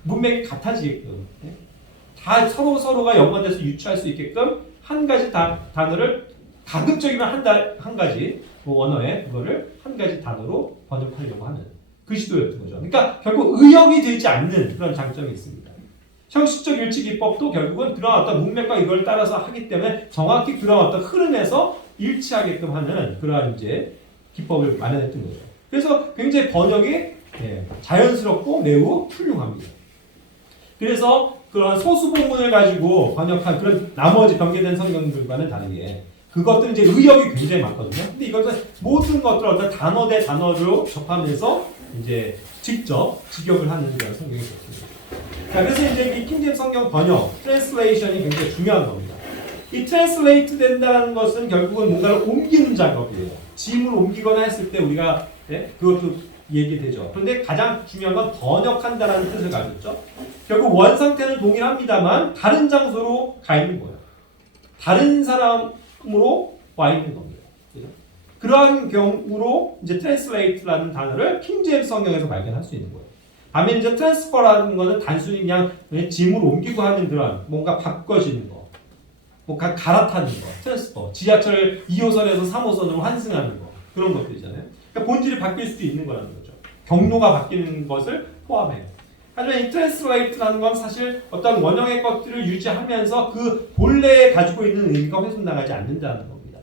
문맥이 같아지게끔 다 서로가 연관돼서 유추할 수 있게끔 한 가지 단어를 가급적이면 한 가지 언어의 그거를 한 가지 단어로 번역하려고 하는 그 시도였던 거죠. 그러니까 결국 의역이 되지 않는 그런 장점이 있습니다. 형식적 일치 기법도 결국은 그런 어떤 문맥과 이걸 따라서 하기 때문에 정확히 그런 어떤 흐름에서 일치하게끔 하는 그러한 이제 기법을 마련했던 거죠. 그래서 굉장히 번역이 자연스럽고 매우 훌륭합니다. 그래서 그런 소수 본문을 가지고 번역한 그런 나머지 변개된 성경들과는 다르게 그것들은 이제 의역이 굉장히 많거든요. 근데 이것은 모든 것들을 어떤 단어 대 단어로 접하면서 이제 직접 직역을 하는 그런 성경이 좋습니다. 자, 그래서 이제 이 킹제임스 성경 번역, 트랜슬레이션이 굉장히 중요한 겁니다. 이 트랜슬레이트 된다는 것은 결국은 뭔가를 옮기는 작업이에요. 짐을 옮기거나 했을 때 우리가 그것도 얘기되죠. 그런데 가장 중요한 건 번역한다라는 뜻을 가지고 있죠. 결국 원 상태는 동일합니다만 다른 장소로 가 있는 거예요. 다른 사람으로 와 있는 겁니다. 그러한 경우로 이제 트랜슬레이트라는 단어를 킹제임스 성경에서 발견할 수 있는 거예요. 반면 이제 트랜스퍼라는 거는 단순히 그냥 짐을 옮기고 하는 그런 뭔가 바꿔지는 거. 뭐 갈아타는 거, 트랜스퍼, 지하철 2호선에서 3호선으로 환승하는 거 그런 것들이잖아요. 그러니까 본질이 바뀔 수도 있는 거라는 거죠. 경로가 바뀌는 것을 포함해요. 하지만 이 트랜스레이트라는 건 사실 어떤 원형의 것들을 유지하면서 그 본래에 가지고 있는 의미가 훼손나가지 않는다는 겁니다.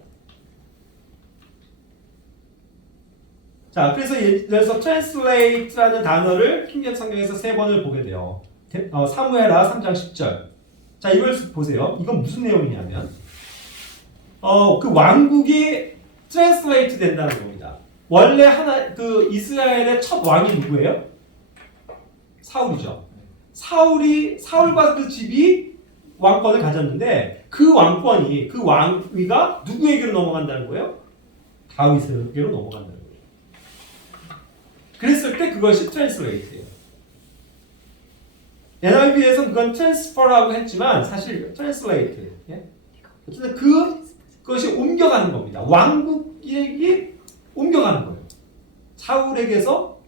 자, 그래서 예를 들어서 translate라는 단어를 킹제임스 성경에서 3번을 보게 돼요. 사무엘하 3장 10절. 자, 이걸 보세요. 이건 무슨 내용이냐면 그 왕국이 translate 된다는 겁니다. 원래 그 이스라엘의 첫 왕이 누구예요? 사울이죠. 사울과 그 집이 왕권을 가졌는데 그 왕권이, 그 왕위가 누구에게로 넘어간다는 거예요? 다윗에게로 넘어간다는 거예요. 그랬을 때 그것이 트랜스레이트예요. NIV에서는 그건 트랜스퍼라고 했지만 사실 트랜스레이트. 예? 어쨌든 그것이 옮겨가는 겁니다. 왕국이 옮겨가는 거예요. 사울에게서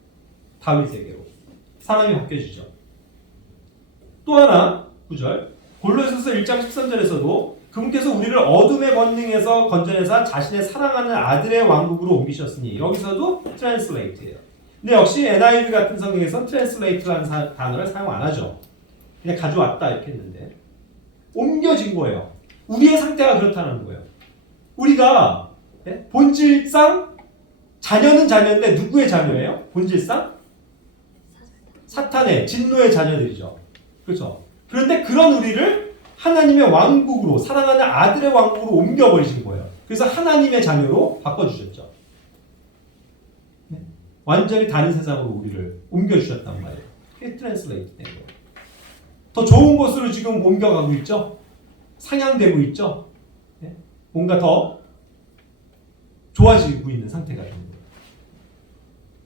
다윗에게로. 사람이 바뀌어지죠. 또 하나 9절 골로새서 1장 13절에서도 그분께서 우리를 어둠의 권능에서 건져내사 자신의 사랑하는 아들의 왕국으로 옮기셨으니 여기서도 트랜스레이트예요. 근데 역시 NIV 같은 성경에서는 트랜스레이트라는 단어를 사용 안 하죠. 그냥 가져왔다 이렇게 했는데 옮겨진 거예요. 우리의 상태가 그렇다는 거예요. 우리가 본질상 자녀는 자녀인데 누구의 자녀예요? 본질상 사탄의 진노의 자녀들이죠. 그렇죠? 그런데 그런 우리를 하나님의 왕국으로 사랑하는 아들의 왕국으로 옮겨버리신 거예요. 그래서 하나님의 자녀로 바꿔주셨죠. 네? 완전히 다른 세상으로 우리를 옮겨주셨단 말이에요. 그게 트랜스레이트 된 거예요. 더 좋은 곳으로 지금 옮겨가고 있죠. 상향되고 있죠. 네? 뭔가 더 좋아지고 있는 상태가 됩니다.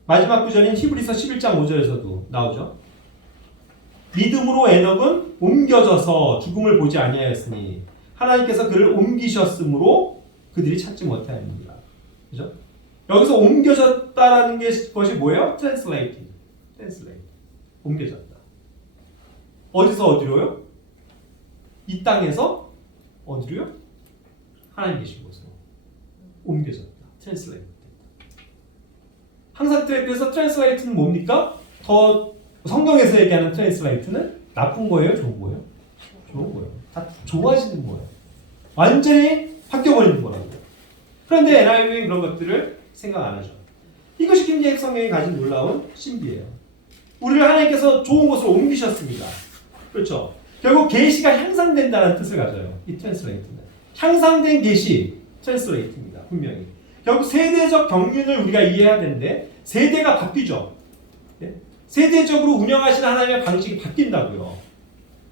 마지막 구절인 히브리서 11장 5절에서도 나오죠. 믿음으로 에녹은 옮겨져서 죽음을 보지 아니하였으니 하나님께서 그를 옮기셨으므로 그들이 찾지 못하였느니라. 그죠? 여기서 옮겨졌다라는 것이 뭐예요? 트랜스레이트. 옮겨졌다. 어디서 어디로요? 이 땅에서 어디로요? 하나님 계신 곳으로 옮겨졌다. 트랜스레이트. 항상 그래서 트랜스레이트는 뭡니까? 더 성경에서 얘기하는 트랜스레이트는 나쁜 거예요? 좋은 거예요? 좋은 거예요. 다 좋아지는 거예요. 완전히 바뀌어버리는 거라고요. 그런데 NIV는 그런 것들을 생각 안 하죠. 이것이 킹제임스 성경이 가진 놀라운 신비예요. 우리를 하나님께서 좋은 곳으로 옮기셨습니다. 그렇죠? 결국 계시가 향상된다는 뜻을 가져요. 이 트랜스레이트는. 향상된 계시 트랜스레이트입니다. 분명히. 결국 세대적 경륜을 우리가 이해해야 되는데 세대가 바뀌죠. 네? 세대적으로 운영하시는 하나님의 방식이 바뀐다고요.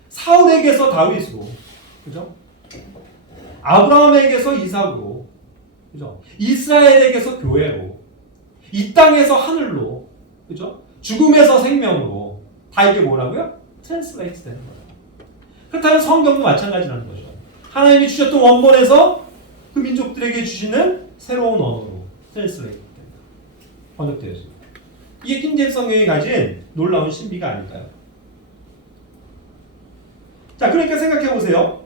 사울에게서 다윗으로, 그죠? 아브라함에게서 이삭으로, 그죠? 이스라엘에게서 교회로, 이 땅에서 하늘로, 그죠? 죽음에서 생명으로 다 이게 뭐라고요? 트랜스레이트 되는 거죠. 그렇다면 성경도 마찬가지라는 거죠. 하나님이 주셨던 원본에서 그 민족들에게 주시는 새로운 언어로 트랜스레이트 된다. 번역되었습니다. 이게 킹제임스 성경이 가진 놀라운 신비가 아닐까요? 자, 그러니까 생각해 보세요.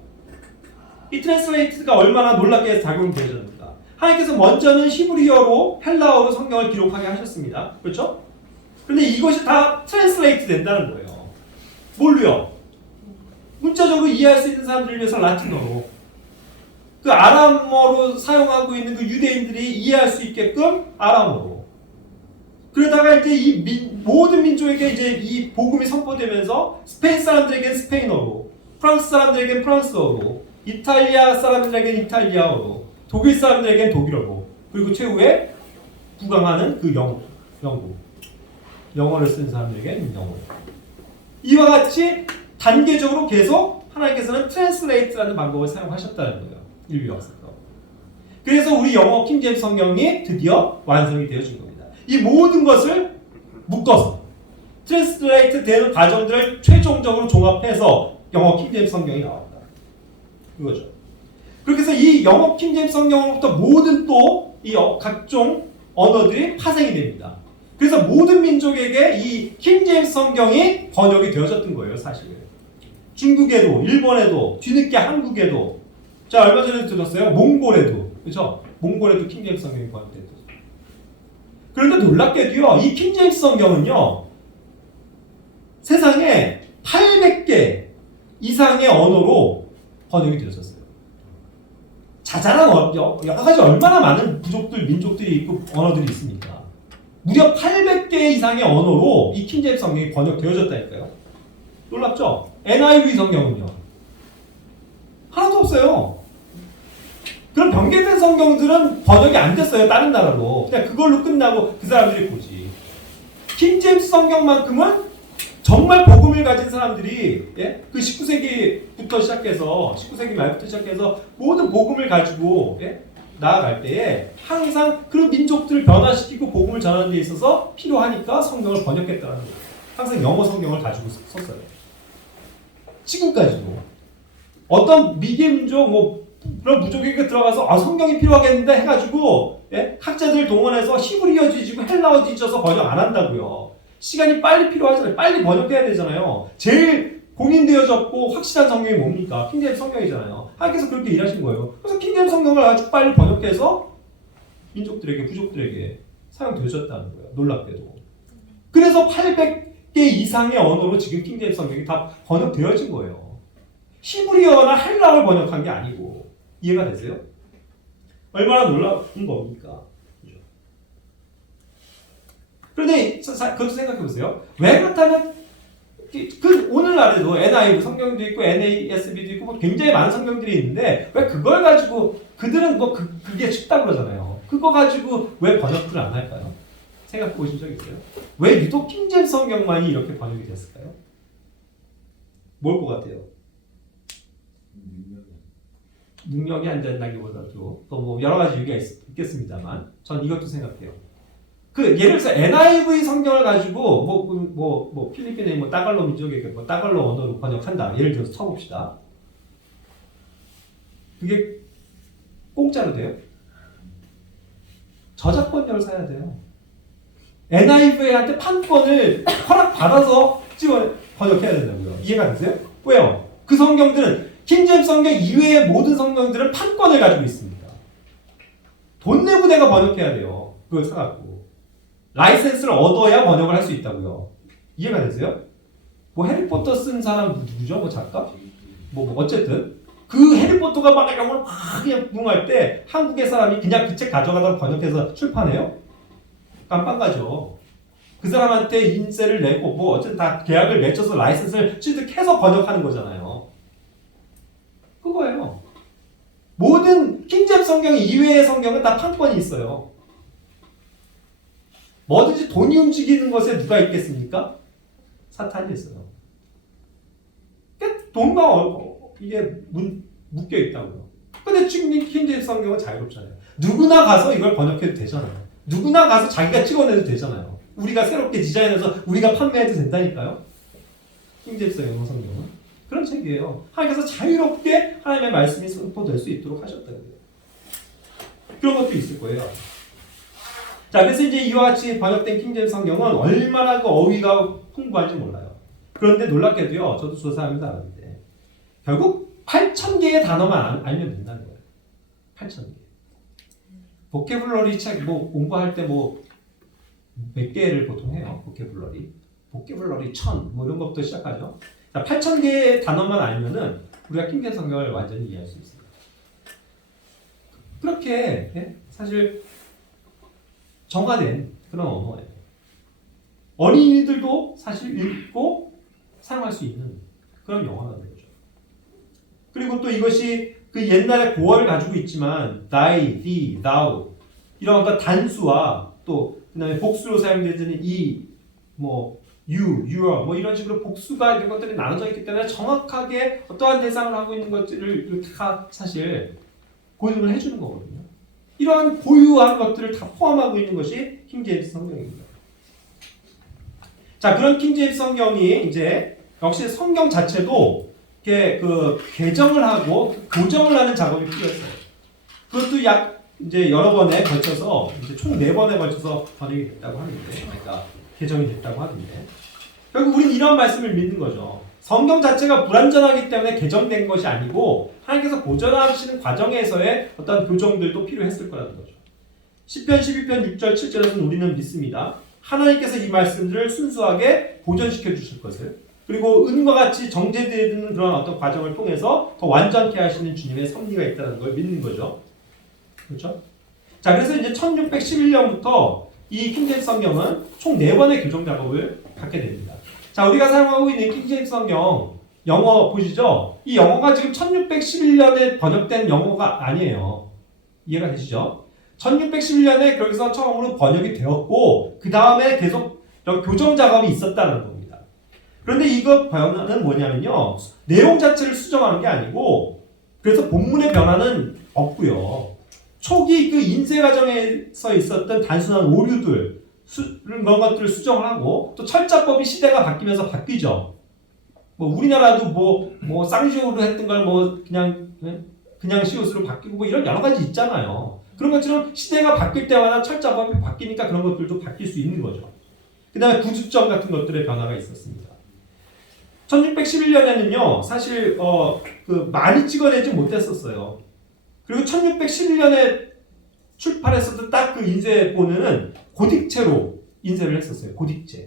이 트랜스레이트가 얼마나 놀랍게 작용되었습니까? 하나님께서 먼저는 히브리어로 헬라어로 성경을 기록하게 하셨습니다. 그렇죠? 그런데 이것이 다 트랜스레이트 된다는 거예요. 뭘로요? 문자적으로 이해할 수 있는 사람들을 위해서 라틴어로, 그 아람어로 사용하고 있는 그 유대인들이 이해할 수 있게끔 아람어로. 그러다가 이제 이 모든 민족에게 이제 이 복음이 선포되면서 스페인 사람들에겐 스페인어로, 프랑스 사람들에겐 프랑스어로, 이탈리아 사람들에겐 이탈리아어로, 독일 사람들에겐 독일어로, 그리고 최후에 부강하는 그 영어를 쓰는 사람들에겐 영어로. 이와 같이 단계적으로 계속 하나님께서는 트랜스레이트라는 방법을 사용하셨다는 거예요. 인류 역사 가운데. 그래서 우리 영어 킹제임스 성경이 드디어 완성이 되어진 겁니다. 이 모든 것을 묶어서 트랜스레이트 되는 과정들을 최종적으로 종합해서 영어 킹제임스 성경이 나왔다. 이거죠. 그렇게 해서 이 영어 킹제임스 성경으로부터 모든 또 이 각종 언어들이 파생이 됩니다. 그래서 모든 민족에게 이 킹제임스 성경이 번역이 되어졌던 거예요, 사실. 중국에도, 일본에도, 뒤늦게 한국에도, 자, 얼마 전에 들었어요. 몽골에도, 그죠? 몽골에도 킹제임스 성경이 번역됐죠. 그런데 놀랍게도요, 이 킹제임스 성경은요, 세상에 800개 이상의 언어로 번역이 되었었어요. 자잘한 여러 가지 얼마나 많은 부족들, 민족들이 있고 언어들이 있습니까? 무려 800개 이상의 언어로 이 킹제임스 성경이 번역되어졌다니까요. 놀랍죠? NIV 성경은요, 하나도 없어요. 그럼 변개된 성경들은 번역이 안 됐어요. 다른 나라로. 그냥 그걸로 끝나고 그 사람들이 보지. 킹제임스 성경만큼은 정말 복음을 가진 사람들이, 예? 그 19세기부터 시작해서 19세기 말부터 시작해서 모든 복음을 가지고, 예? 나아갈 때에 항상 그런 민족들을 변화시키고 복음을 전하는 데 있어서 필요하니까 성경을 번역했다는 거예요. 항상 영어 성경을 가지고 썼어요. 지금까지도 어떤 미개민족 뭐 그런 무족에게 들어가서 성경이 필요하겠는데 해가지고, 예? 학자들 동원해서 히브리어 뒤지고 헬라어 뒤져서 번역 안 한다고요. 시간이 빨리 필요하잖아요. 빨리 번역해야 되잖아요. 제일 공인되어졌고 확실한 성경이 뭡니까? 킹제임스 성경이잖아요. 하나님께서 그렇게 일하신 거예요. 그래서 킹제임스 성경을 아주 빨리 번역해서 민족들에게, 부족들에게 사용되어졌다는 거예요. 놀랍게도. 그래서 800개 이상의 언어로 지금 킹제임스 성경이 다 번역되어진 거예요. 히브리어나 헬라어를 번역한 게 아니고. 이해가 되세요? 얼마나 놀라운 겁니까? 그렇죠? 그런데 그것도 생각해 보세요. 왜 그렇다면 그 오늘날에도 NIV 성경도 있고 NASB도 있고 뭐 굉장히 많은 성경들이 있는데 왜 그걸 가지고 그들은 뭐 그게 쉽다 그러잖아요. 그거 가지고 왜 번역을 안 할까요? 생각해 보신 적 있어요? 왜 유독 킹제임스 성경만이 이렇게 번역이 됐을까요? 뭘 것 같아요? 능력이 안 된다기보다도 또 뭐 여러 가지 이유가 있겠습니다만 전 이것도 생각해요. 그 예를 들어서 NIV 성경을 가지고 뭐 필리핀의 뭐 따갈로 민족의 뭐 따갈로 언어로 번역한다. 예를 들어서 쳐봅시다. 그게 공짜로 돼요? 저작권료를 사야 돼요. NIV한테 판권을 허락받아서 번역해야 된다고요. 이해가 되세요? 왜요? 그 성경들은 킹제임스 성경 이외의 모든 성경들은 판권을 가지고 있습니다. 돈 내고 내가 번역해야 돼요. 그걸 사갖고. 라이센스를 얻어야 번역을 할 수 있다고요. 이해가 되세요? 뭐 해리포터 쓴 사람 누구죠? 뭐 작가? 뭐 어쨌든 그 해리포터가 막 이런 걸 막 그냥 부흥할 때 한국의 사람이 그냥 그 책 가져가다가 번역해서 출판해요? 깜빵 가죠. 그 사람한테 인세를 내고 뭐 어쨌든 다 계약을 맺어서 라이센스를 취득해서 번역하는 거잖아요. 그거예요. 모든 킹제임스 성경 이외의 성경은 다 판권이 있어요. 뭐든지 돈이 움직이는 것에 누가 있겠습니까? 사탄이 있어요. 그러니까 돈과 이게 묶여 있다고요. 근데 지금 킹제임스 성경은 자유롭잖아요. 누구나 가서 이걸 번역해도 되잖아요. 누구나 가서 자기가 찍어내도 되잖아요. 우리가 새롭게 디자인해서 우리가 판매해도 된다니까요. 킹제임스 영어 성경은. 그런 책이에요. 하나님께서 자유롭게 하나님의 말씀이 선포될 수 있도록 하셨다고요. 그런 것도 있을 거예요. 자, 그래서 이제 이와 같이 번역된 킹제임스 성경은 얼마나 그 어휘가 풍부한지 몰라요. 그런데 놀랍게도요, 저도 조사하면서 알았는데, 결국 8,000개의 단어만 알면 된다는 거예요. 8,000개. 보케블러리 책 뭐 공부할 때 뭐 몇 개를 보통 해요. 보케블러리 1000 뭐 이런 것부터 시작하죠. 자, 8,000개의 단어만 알면은 우리가 킹제임스 성경을 완전히 이해할 수 있습니다. 그렇게 예? 사실 정화된 그런 언어예요. 어린이들도 사실 읽고 사용할 수 있는 그런 영어라는 거죠. 그리고 또 이것이 그 옛날의 고어를 가지고 있지만 thy, thee, thou 이런 어떤 단수와 또 그다음에 복수로 사용되는 이 뭐 you, your 뭐 이런 식으로 복수가 이런 것들이 나눠져 있기 때문에 정확하게 어떠한 대상을 하고 있는 것들을 다 사실 고유를 해주는 거거든요. 이러한 고유한 것들을 다 포함하고 있는 것이 킹제임스 성경입니다. 자, 그런 킹제임스 성경이 이제 역시 성경 자체도 이렇게 그 개정을 하고 교정을 하는 작업이 필요했어요. 그것도 약 이제 여러 번에 걸쳐서 이제 총 4번에 걸쳐서 번역이 됐다고 하는데, 그러니까 개정이 됐다고 하는데, 결국 우리는 이런 말씀을 믿는 거죠. 성경 자체가 불완전하기 때문에 개정된 것이 아니고 하나님께서 보존하시는 과정에서의 어떤 교정들도 필요했을 거라는 거죠. 시편 12편 6절 7절에서는 우리는 믿습니다. 하나님께서 이 말씀들을 순수하게 보존시켜 주실 것을, 그리고 은과 같이 정제되는 그런 어떤 과정을 통해서 더 완전케 하시는 주님의 섭리가 있다는 걸 믿는 거죠. 그렇죠? 자, 그래서 이제 1611년부터 이 킹제임스 성경은 총 4번의 교정 작업을 받게 됩니다. 자, 우리가 사용하고 있는 킹제임스 성경 영어 보시죠? 이 영어가 지금 1611년에 번역된 영어가 아니에요. 이해가 되시죠? 1611년에 거기서 처음으로 번역이 되었고 그 다음에 계속 교정 작업이 있었다는 겁니다. 그런데 이거 변화는 뭐냐면요, 내용 자체를 수정하는 게 아니고, 그래서 본문의 변화는 없고요. 초기 그 인쇄 과정에서 있었던 단순한 오류들 그런 것들을 수정을 하고, 또 철자법이 시대가 바뀌면서 바뀌죠. 뭐 우리나라도 뭐 쌍시옷으로 했던 걸 뭐 그냥 시옷으로 바뀌고 뭐 이런 여러 가지 있잖아요. 그런 것처럼 시대가 바뀔 때마다 철자법이 바뀌니까 그런 것들도 바뀔 수 있는 거죠. 그 다음에 구주점 같은 것들의 변화가 있었습니다. 1611년에는요, 사실 많이 찍어내지 못했었어요. 그리고 1611년에 출판했었던 딱 그 인쇄본은 고딕체로 인쇄를 했었어요. 고딕체.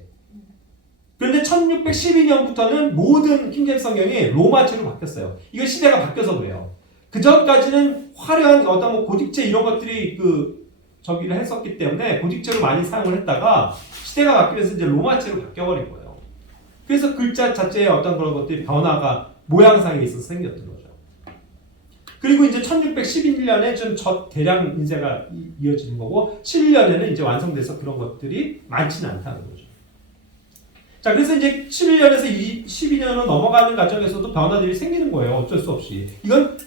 그런데 1612년부터는 모든 킹제임스 성경이 로마체로 바뀌었어요. 이거 시대가 바뀌어서 그래요. 그 전까지는 화려한 어떤 뭐 고딕체 이런 것들이 저기를 했었기 때문에 고딕체로 많이 사용을 했다가 시대가 바뀌면서 이제 로마체로 바뀌어버린 거예요. 그래서 글자 자체의 어떤 그런 것들이 변화가 모양상에 있어서 생겼던 거죠. 그리고 이제 1611년에 좀 대량 인쇄가 이어지는 거고 11년에는 이제 완성돼서 그런 것들이 많지는 않다는 거죠. 자, 그래서 이제 11년에서 12년으로 넘어가는 과정에서도 변화들이 생기는 거예요. 어쩔 수 없이. 이건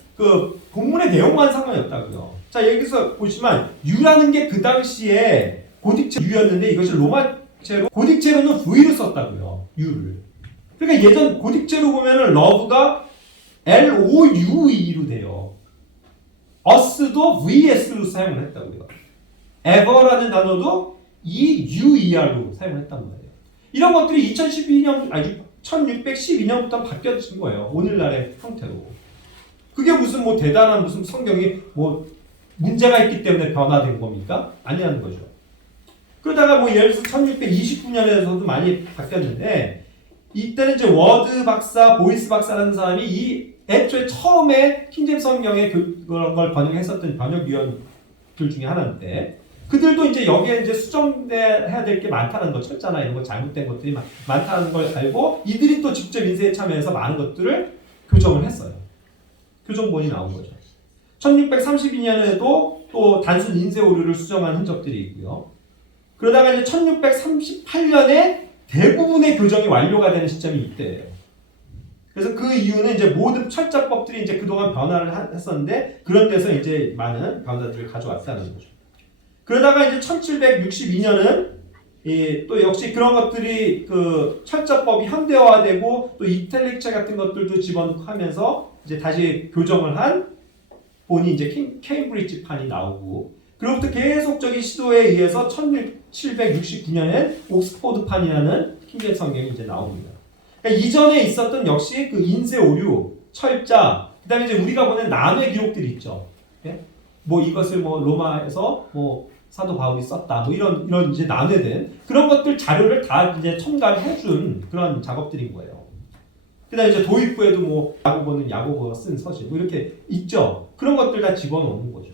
본문의 내용과는 상관이 없다고요. 자, 여기서 보시면 U라는 게 그 당시에 고딕체 U였는데 이것이 로마체로 고딕체로는 V로 썼다고요. U를. 그러니까 예전 고딕체로 보면은 love가 LOUE로 돼요. us도 VS로 사용을 했다고요. ever라는 단어도 EUER로 사용을 했단 말이에요. 이런 것들이 1612년부터 바뀌어진 거예요. 오늘날의 형태로. 그게 무슨 뭐 대단한 무슨 성경이 뭐 문제가 있기 때문에 변화된 겁니까? 아니라는 거죠. 그러다가 뭐 예를 들어서 1629년에서도 많이 바뀌었는데, 이때는 이제 워드 박사, 보이스 박사라는 사람이 이 애초에 처음에 킹제임스 성경의 그런 걸 번역했었던 번역위원들 중에 하나인데, 그들도 이제 여기에 이제 수정해야 될 게 많다는 거, 철자나 이런 거 잘못된 것들이 많다는 걸 알고 이들이 또 직접 인쇄에 참여해서 많은 것들을 교정을 했어요. 교정본이 나온 거죠. 1632년에도 또 단순 인쇄 오류를 수정한 흔적들이 있고요. 그러다가 이제 1638년에 대부분의 교정이 완료가 되는 시점이 이때예요. 그래서 그 이유는 이제 모든 철자법들이 이제 그동안 변화를 했었는데 그런 데서 이제 많은 변화들을 가져왔다는 거죠. 그러다가 이제 1762년은 또 역시 그런 것들이 철자법이 현대화되고 또 이탈릭체 같은 것들도 집어넣고 하면서 이제 다시 교정을 한 본이 이제 케임브리지 판이 나오고, 그로부터 계속적인 시도에 의해서 1769년에 옥스포드 판이라는 킹제임스 성경이 이제 나옵니다. 그러니까 이전에 있었던 역시 그 인쇄 오류, 철자, 그다음에 이제 우리가 보는 남의 기록들이 있죠. 예? 뭐 이것을 뭐 로마에서 뭐 사도 바울이 썼다, 뭐 이런 이제 난회된 그런 것들 자료를 다 이제 첨가를 해준 그런 작업들인 거예요. 그다음에 이제 도입부에도 뭐 야고보가 쓴 서신 뭐 이렇게 있죠. 그런 것들 다 집어넣는 거죠.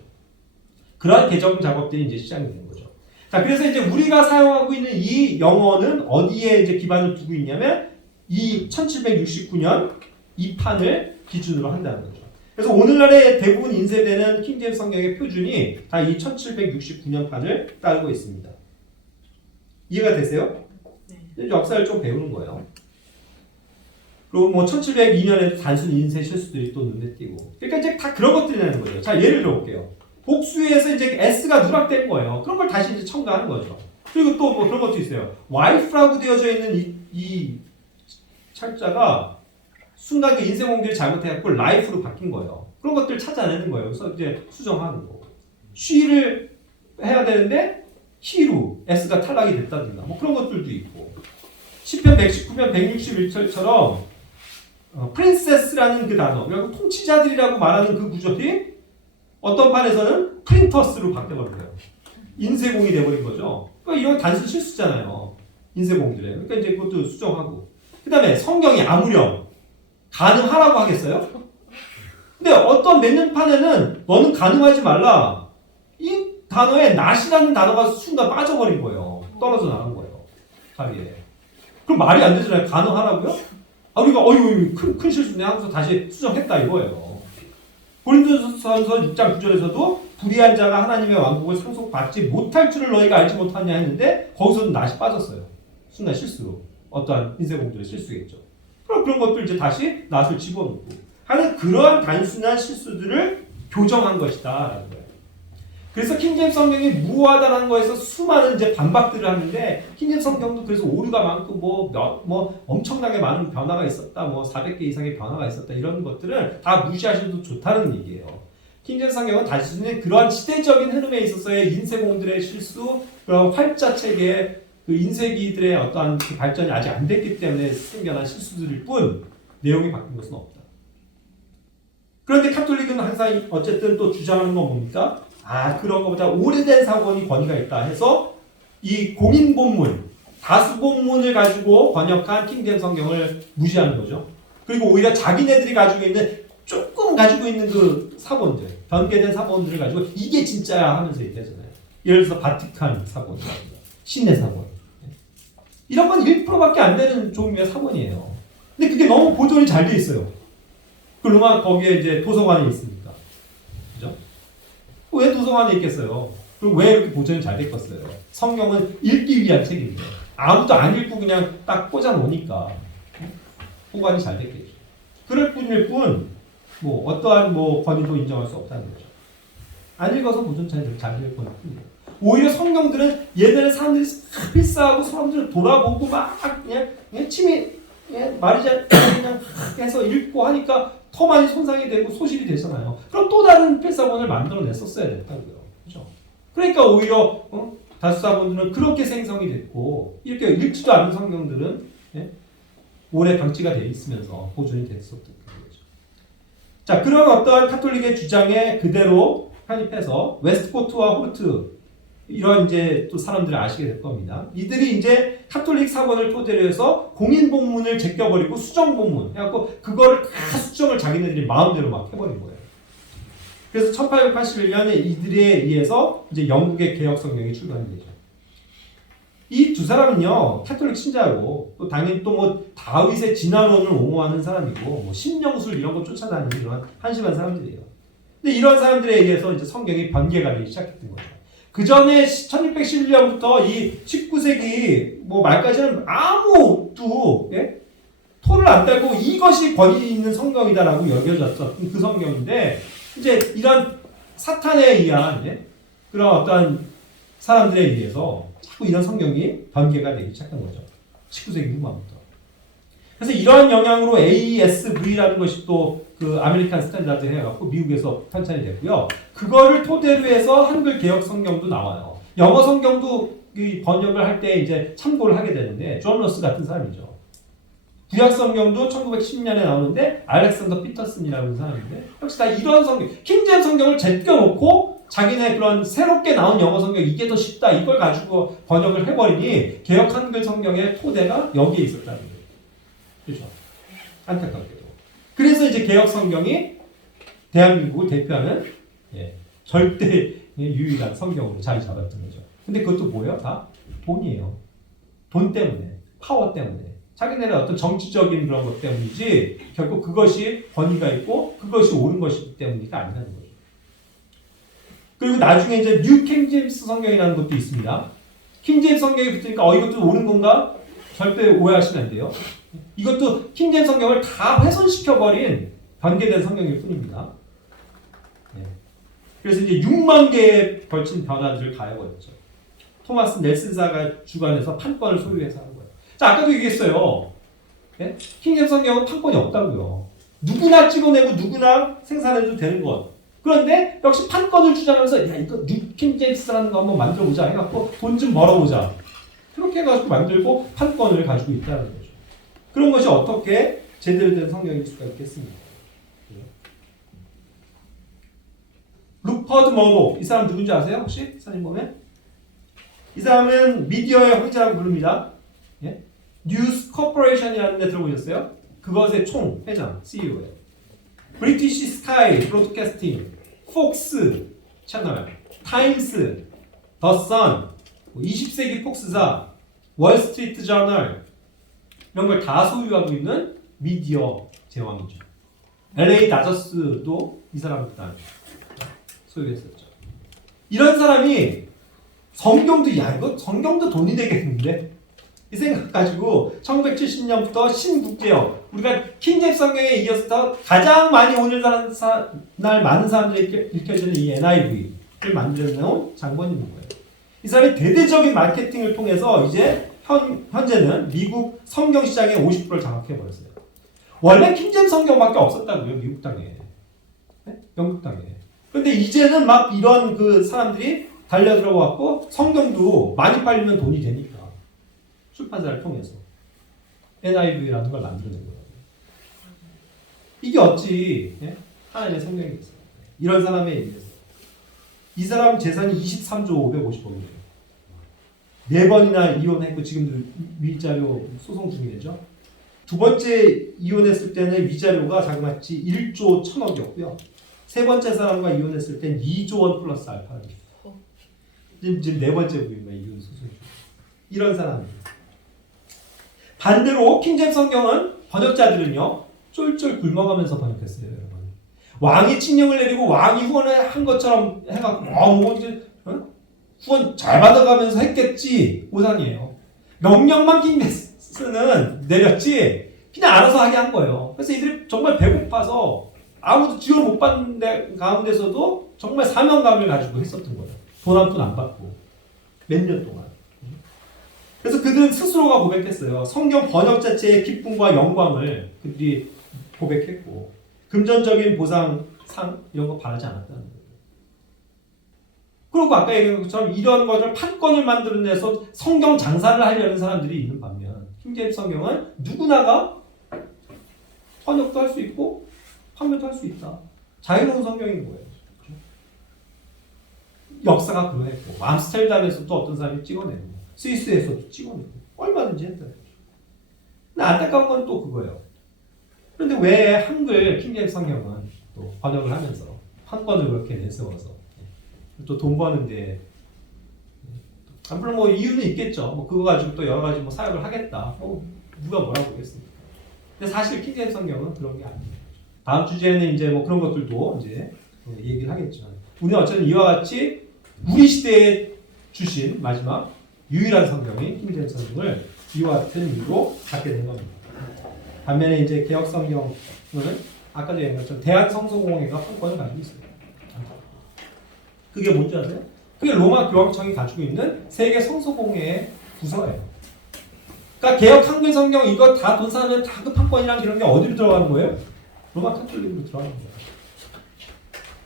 그러한 개정 작업들이 이제 시작이 된 거죠. 자, 그래서 이제 우리가 사용하고 있는 이 영어는 어디에 이제 기반을 두고 있냐면 이 1769년 이 판을 기준으로 한다는 거죠. 그래서 오늘날에 대부분 인쇄되는 킹제임스 성경의 표준이 다 이 1769년 판을 따르고 있습니다. 이해가 되세요? 네. 역사를 좀 배우는 거예요. 그리고 뭐 1702년에도 단순 인쇄 실수들이 또 눈에 띄고. 그러니까 이제 다 그런 것들이 나는 거예요. 자, 예를 들어 볼게요. 복수에서 이제 S가 누락된 거예요. 그런 걸 다시 이제 첨가하는 거죠. 그리고 또 뭐 그런 것도 있어요. Y라고 되어져 있는 이 철자가 순간 그 인쇄 공들이 잘못해갖고 라이프로 바뀐 거예요. 그런 것들 찾아내는 거예요. 그래서 이제 수정하는 거. 쉬를 해야 되는데 히로 S가 탈락이 됐다든가 뭐 그런 것들도 있고. 시편 119편 161절처럼 프린세스라는 그 단어, 그리고 통치자들이라고 말하는 그 구절이 어떤 판에서는 프린터스로 바뀌어버린 거예요. 인쇄공이 돼버린 거죠. 그러니까 이건 단순 실수잖아요. 인쇄공들에. 그러니까 이제 그것도 수정하고. 그 다음에 성경이 아무렴 가능하라고 하겠어요? 근데 어떤 몇 년 판에는 너는 가능하지 말라. 이 단어에 not이라는 단어가 순간 빠져버린 거예요. 떨어져 나간 거예요. 자리에. 그럼 말이 안 되잖아요. 가능하라고요? 아, 우리가 큰 실수네 하고서 다시 수정했다 이거예요. 고린도전서 6장 9절에서도 불의한 자가 하나님의 왕국을 상속받지 못할 줄을 너희가 알지 못하냐 했는데 거기서도 not이 빠졌어요. 순간 실수로. 어떠한 인쇄공들의 실수겠죠. 그럼 그런 것들 이제 다시 not을 집어넣고 하는 그러한 단순한 실수들을 교정한 것이다. 라는 거예요. 그래서 킹제임스 성경이 무효하다는 거에서 수많은 이제 반박들을 하는데 킹제임스 성경도 그래서 오류가 많고 뭐 엄청나게 많은 변화가 있었다. 뭐 400개 이상의 변화가 있었다. 이런 것들은 다 무시하셔도 좋다는 얘기예요. 킹제임스 성경은 단순히 그러한 시대적인 흐름에 있어서의 인쇄공들의 실수, 그런 활자 체계의 그 인쇄기들의 어떠한 그 발전이 아직 안 됐기 때문에 생겨난 실수들일 뿐 내용이 바뀐 것은 없다. 그런데 카톨릭은 항상 어쨌든 또 주장하는 건 뭡니까? 그런 것보다 오래된 사본이 권위가 있다 해서 이 공인 본문, 다수 본문을 가지고 번역한 킹제임스 성경을 무시하는 거죠. 그리고 오히려 자기네들이 가지고 있는 조금 가지고 있는 그 사본들, 변개된 사본들을 가지고 이게 진짜야 하면서 얘기하잖아요. 예를 들어서 바티칸 사본, 신의 사본. 이런 건 1%밖에 안 되는 종류의 사본이에요. 근데 그게 너무 보존이 잘 돼 있어요. 그러면 거기에 이제 도서관이 있으니까. 그죠? 왜 도서관에 있겠어요? 그리고 왜 이렇게 보존이 잘 됐겠어요? 성경은 읽기 위한 책인데 아무도 안 읽고 그냥 딱 꽂아 놓으니까 보관이 잘 됐겠죠. 그럴 뿐일 뿐, 뭐 어떠한 뭐 권위도 인정할 수 없다는 거죠. 안 읽어서 보존 잘 될 뿐이에요. 오히려 성경들은 얘네들 사람들이 필사하고 사람들을 돌아보고 막 그냥 침이 말이지 그냥 해서 읽고 하니까 더 많이 손상이 되고 소실이 되잖아요. 그럼 또 다른 필사본을 만들어냈었어야 됐다고요. 그렇죠? 그러니까 오히려 다수사본들은 그렇게 생성이 됐고 이렇게 읽지도 않은 성경들은 오래 방치가 돼 있으면서 보존이 됐었던 거죠. 자, 그런 어떠한 카톨릭의 주장에 그대로 편입해서 웨스트코트와 호르트 이런 이제 또 사람들을 아시게 될 겁니다. 이들이 이제 카톨릭 사본을 토대로 해서 공인 본문을 제껴버리고 수정 본문 해갖고 그거를 다 수정을 자기네들이 마음대로 막 해버린 거예요. 그래서 1881년에 이들에 의해서 이제 영국의 개혁 성경이 출간이 되죠. 이 두 사람은요 카톨릭 신자고 또 당연히 또 뭐 다윗의 진화론을 옹호하는 사람이고 뭐 신령술 이런 거 쫓아다니는 이런 한심한 사람들이에요. 근데 이런 사람들에 의해서 이제 성경이 번개가 되기 시작했던 거죠. 그 전에 1611년부터 이 19세기 뭐 말까지는 아무도 토를 안 달고 이것이 권위 있는 성경이다라고 여겨졌던 그 성경인데 이제 이런 사탄에 의한 그런 어떤 사람들에 의해서 자꾸 이런 성경이 번개가 되기 시작한 거죠. 19세기 후반부터. 그래서 이러한 영향으로 ASV라는 것이 또 그 아메리칸 스탠다드 해갖고 미국에서 편찬이 됐고요. 그거를 토대로 해서 한글 개혁 성경도 나와요. 영어 성경도 이 번역을 할 때 이제 참고를 하게 되는데 존 러스 같은 사람이죠. 구약 성경도 1910년에 나오는데 알렉산더 피터슨이라는 사람인데 역시 다 이런 성경, 킹제임스 성경을 제껴놓고 자기네 그런 새롭게 나온 영어 성경 이게 더 쉽다 이걸 가지고 번역을 해버리니 개혁 한글 성경의 토대가 여기에 있었다는 거예요. 그렇죠? 안타깝게도. 그래서 이제 개혁 성경이 대한민국을 대표하는 절대 유일한 성경으로 자리 잡았던 거죠. 근데 그것도 뭐예요? 다 돈이에요. 돈 때문에, 파워 때문에. 자기네는 어떤 정치적인 그런 것 때문이지 결국 그것이 권위가 있고 그것이 옳은 것이기 때문이가 아니라는 거죠. 그리고 나중에 이제 뉴 킹제임스 성경이라는 것도 있습니다. 킹제임스 성경이 붙으니까 이것도 옳은 건가? 절대 오해하시면 안 돼요. 이것도 킹제임스 성경을 다 훼손시켜버린 변개된 성경일 뿐입니다. 그래서 이제 6만 개에 걸친 변화들을 가해버렸죠. 토마스 넬슨사가 주관해서 판권을 소유해서 하는 거예요. 자, 아까도 얘기했어요. 킹제임스 성경은 판권이 없다고요. 누구나 찍어내고 누구나 생산해도 되는 것. 그런데 역시 판권을 주장하면서 야 이거 뉴 킹제임스라는 거 한번 만들어보자 해갖고 돈 좀 벌어보자. 그렇게 해가지고 만들고 판권을 가지고 있다는 거죠. 그런 것이 어떻게 제대로 된 성경일 수가 있겠습니다. 루퍼드 머독, 이 사람 누군지 아세요? 혹시 사진 보면? 이 사람은 미디어의 황제라고 부릅니다. 예? 뉴스 코퍼레이션이라는 데 들어보셨어요? 그것의 총 회장, CEO예요. 브리티시 스카이 브로드캐스팅, 폭스 채널, 타임스, 더 선, 20세기 폭스사, 월스트리트 저널 이런 걸 다 소유하고 있는 미디어 제왕이죠. LA 다저스도 이 사람 일단 소유했었죠. 이런 사람이 성경도 이거 성경도 돈이 되겠는데 이 생각 가지고 1970년부터 신국제역 우리가 킹제임스 성경에 이어서 가장 많이 오늘날 많은 사람들이 읽혀지는 이 NIV를 만들어놓은 장본인 거예요. 이 사람이 대대적인 마케팅을 통해서 이제 현재는 미국 성경 시장의 50%를 장악해 버렸어요. 원래 킹제임스 성경밖에 없었다고요, 미국 땅에, 네? 영국 땅에. 근데 이제는 막 이런 그 사람들이 달려 들어갖고 성경도 많이 팔리면 돈이 되니까 출판사를 통해서 NIV라는 걸 만들어낸 거예요. 이게 어찌 하나님의 성경이겠어요. 이런 사람에 의해서 이 사람 재산이 23조 550억이에요. 4번이나 이혼했고 지금도 위자료 소송 중이죠. 두 번째 이혼했을 때는 위자료가 자그마치 1조 1000억이었고요. 세 번째 사람과 이혼했을 땐 2조 원 플러스 알파입니다. 지금 네 번째 부인과 이혼 소송 중. 이런 사람입니다. 반대로 킹제임스 성경은 번역자들은요 쫄쫄 굶어가면서 번역했어요, 여러분. 왕이 칙령을 내리고 왕이 후원을 한 것처럼 해갖고 후원 잘 받아가면서 했겠지 오산이에요. 명령만 킹제임스는 내렸지 그냥 알아서 하게 한 거예요. 그래서 이들이 정말 배고파서 아무도 지원 못 받는 가운데서도 정말 사명감을 가지고 했었던 거예요. 돈 한 푼 안 받고 몇 년 동안. 그래서 그들은 스스로가 고백했어요. 성경 번역 자체의 기쁨과 영광을 그들이 고백했고 금전적인 보상, 상 이런 거 바라지 않았다는 거예요. 그리고 아까 얘기한 것처럼 이런 것을 판권을 만들어내서 성경 장사를 하려는 사람들이 있는 반면 킹제임스 성경은 누구나가 번역도 할 수 있고 판매도 할 수 있다. 자유로운 성경인 거예요. 역사가 그러했고 암스테르담에서 또 어떤 사람이 찍어내고 스위스에서도 찍어내고 얼마든지 했다. 근데 안타까운 건 또 그거예요. 그런데 왜 한글 킹제임스 성경은 또 번역을 하면서 판권을 그렇게 내세워서 또 돈 버는데 물론 뭐 이유는 있겠죠. 뭐 그거 가지고 또 여러 가지 뭐 사역을 하겠다. 누가 뭐라고 그랬습니까? 근데 사실 킹제임스 성경은 그런 게 아니에요. 다음 주제는 이제 뭐 그런 것들도 이제 얘기를 하겠죠. 우리는 어쨌든 이와 같이 우리 시대에 주신 마지막 유일한 성경인 킹제임스 성경을 이와 같은 이유로 갖게 된 겁니다. 반면에 이제 개혁 성경은 아까 얘기한 것처럼 대한 성서공회가 판권을 가지고 있어요. 그게 뭔지 아세요? 그게 로마 교황청이 가지고 있는 세계 성서공회의 부서예요. 그러니까 개혁 한글 성경 이거 다 돈 사면 다 그 판권이랑 이런 게 어디로 들어가는 거예요? 로마 카톨릭으로 들어가는 거예요.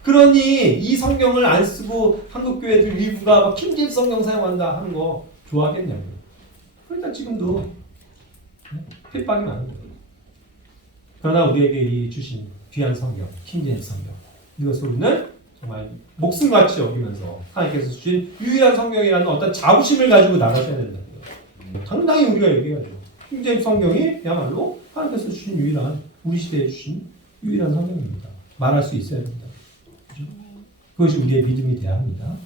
그러니 이 성경을 안 쓰고 한국 교회들 일부가 막 킹제임스 성경 사용한다 하는 거 좋아하겠냐고요. 그러니까 지금도 핍박이 많은 거예요. 그러나 우리에게 이 주신 귀한 성경, 킹제임스 성경 이것을 우리는 정말 목숨같이 여기면서 하나님께서 주신 유일한 성경이라는 어떤 자부심을 가지고 나가셔야 된다고요. 당당히 우리가 얘기해야죠. 킹제임스 성경이야말로 하나님께서 주신 유일한 우리 시대에 주신 유일한 성경입니다. 말할 수 있어야 됩니다. 그것이 우리의 믿음이 돼야 합니다.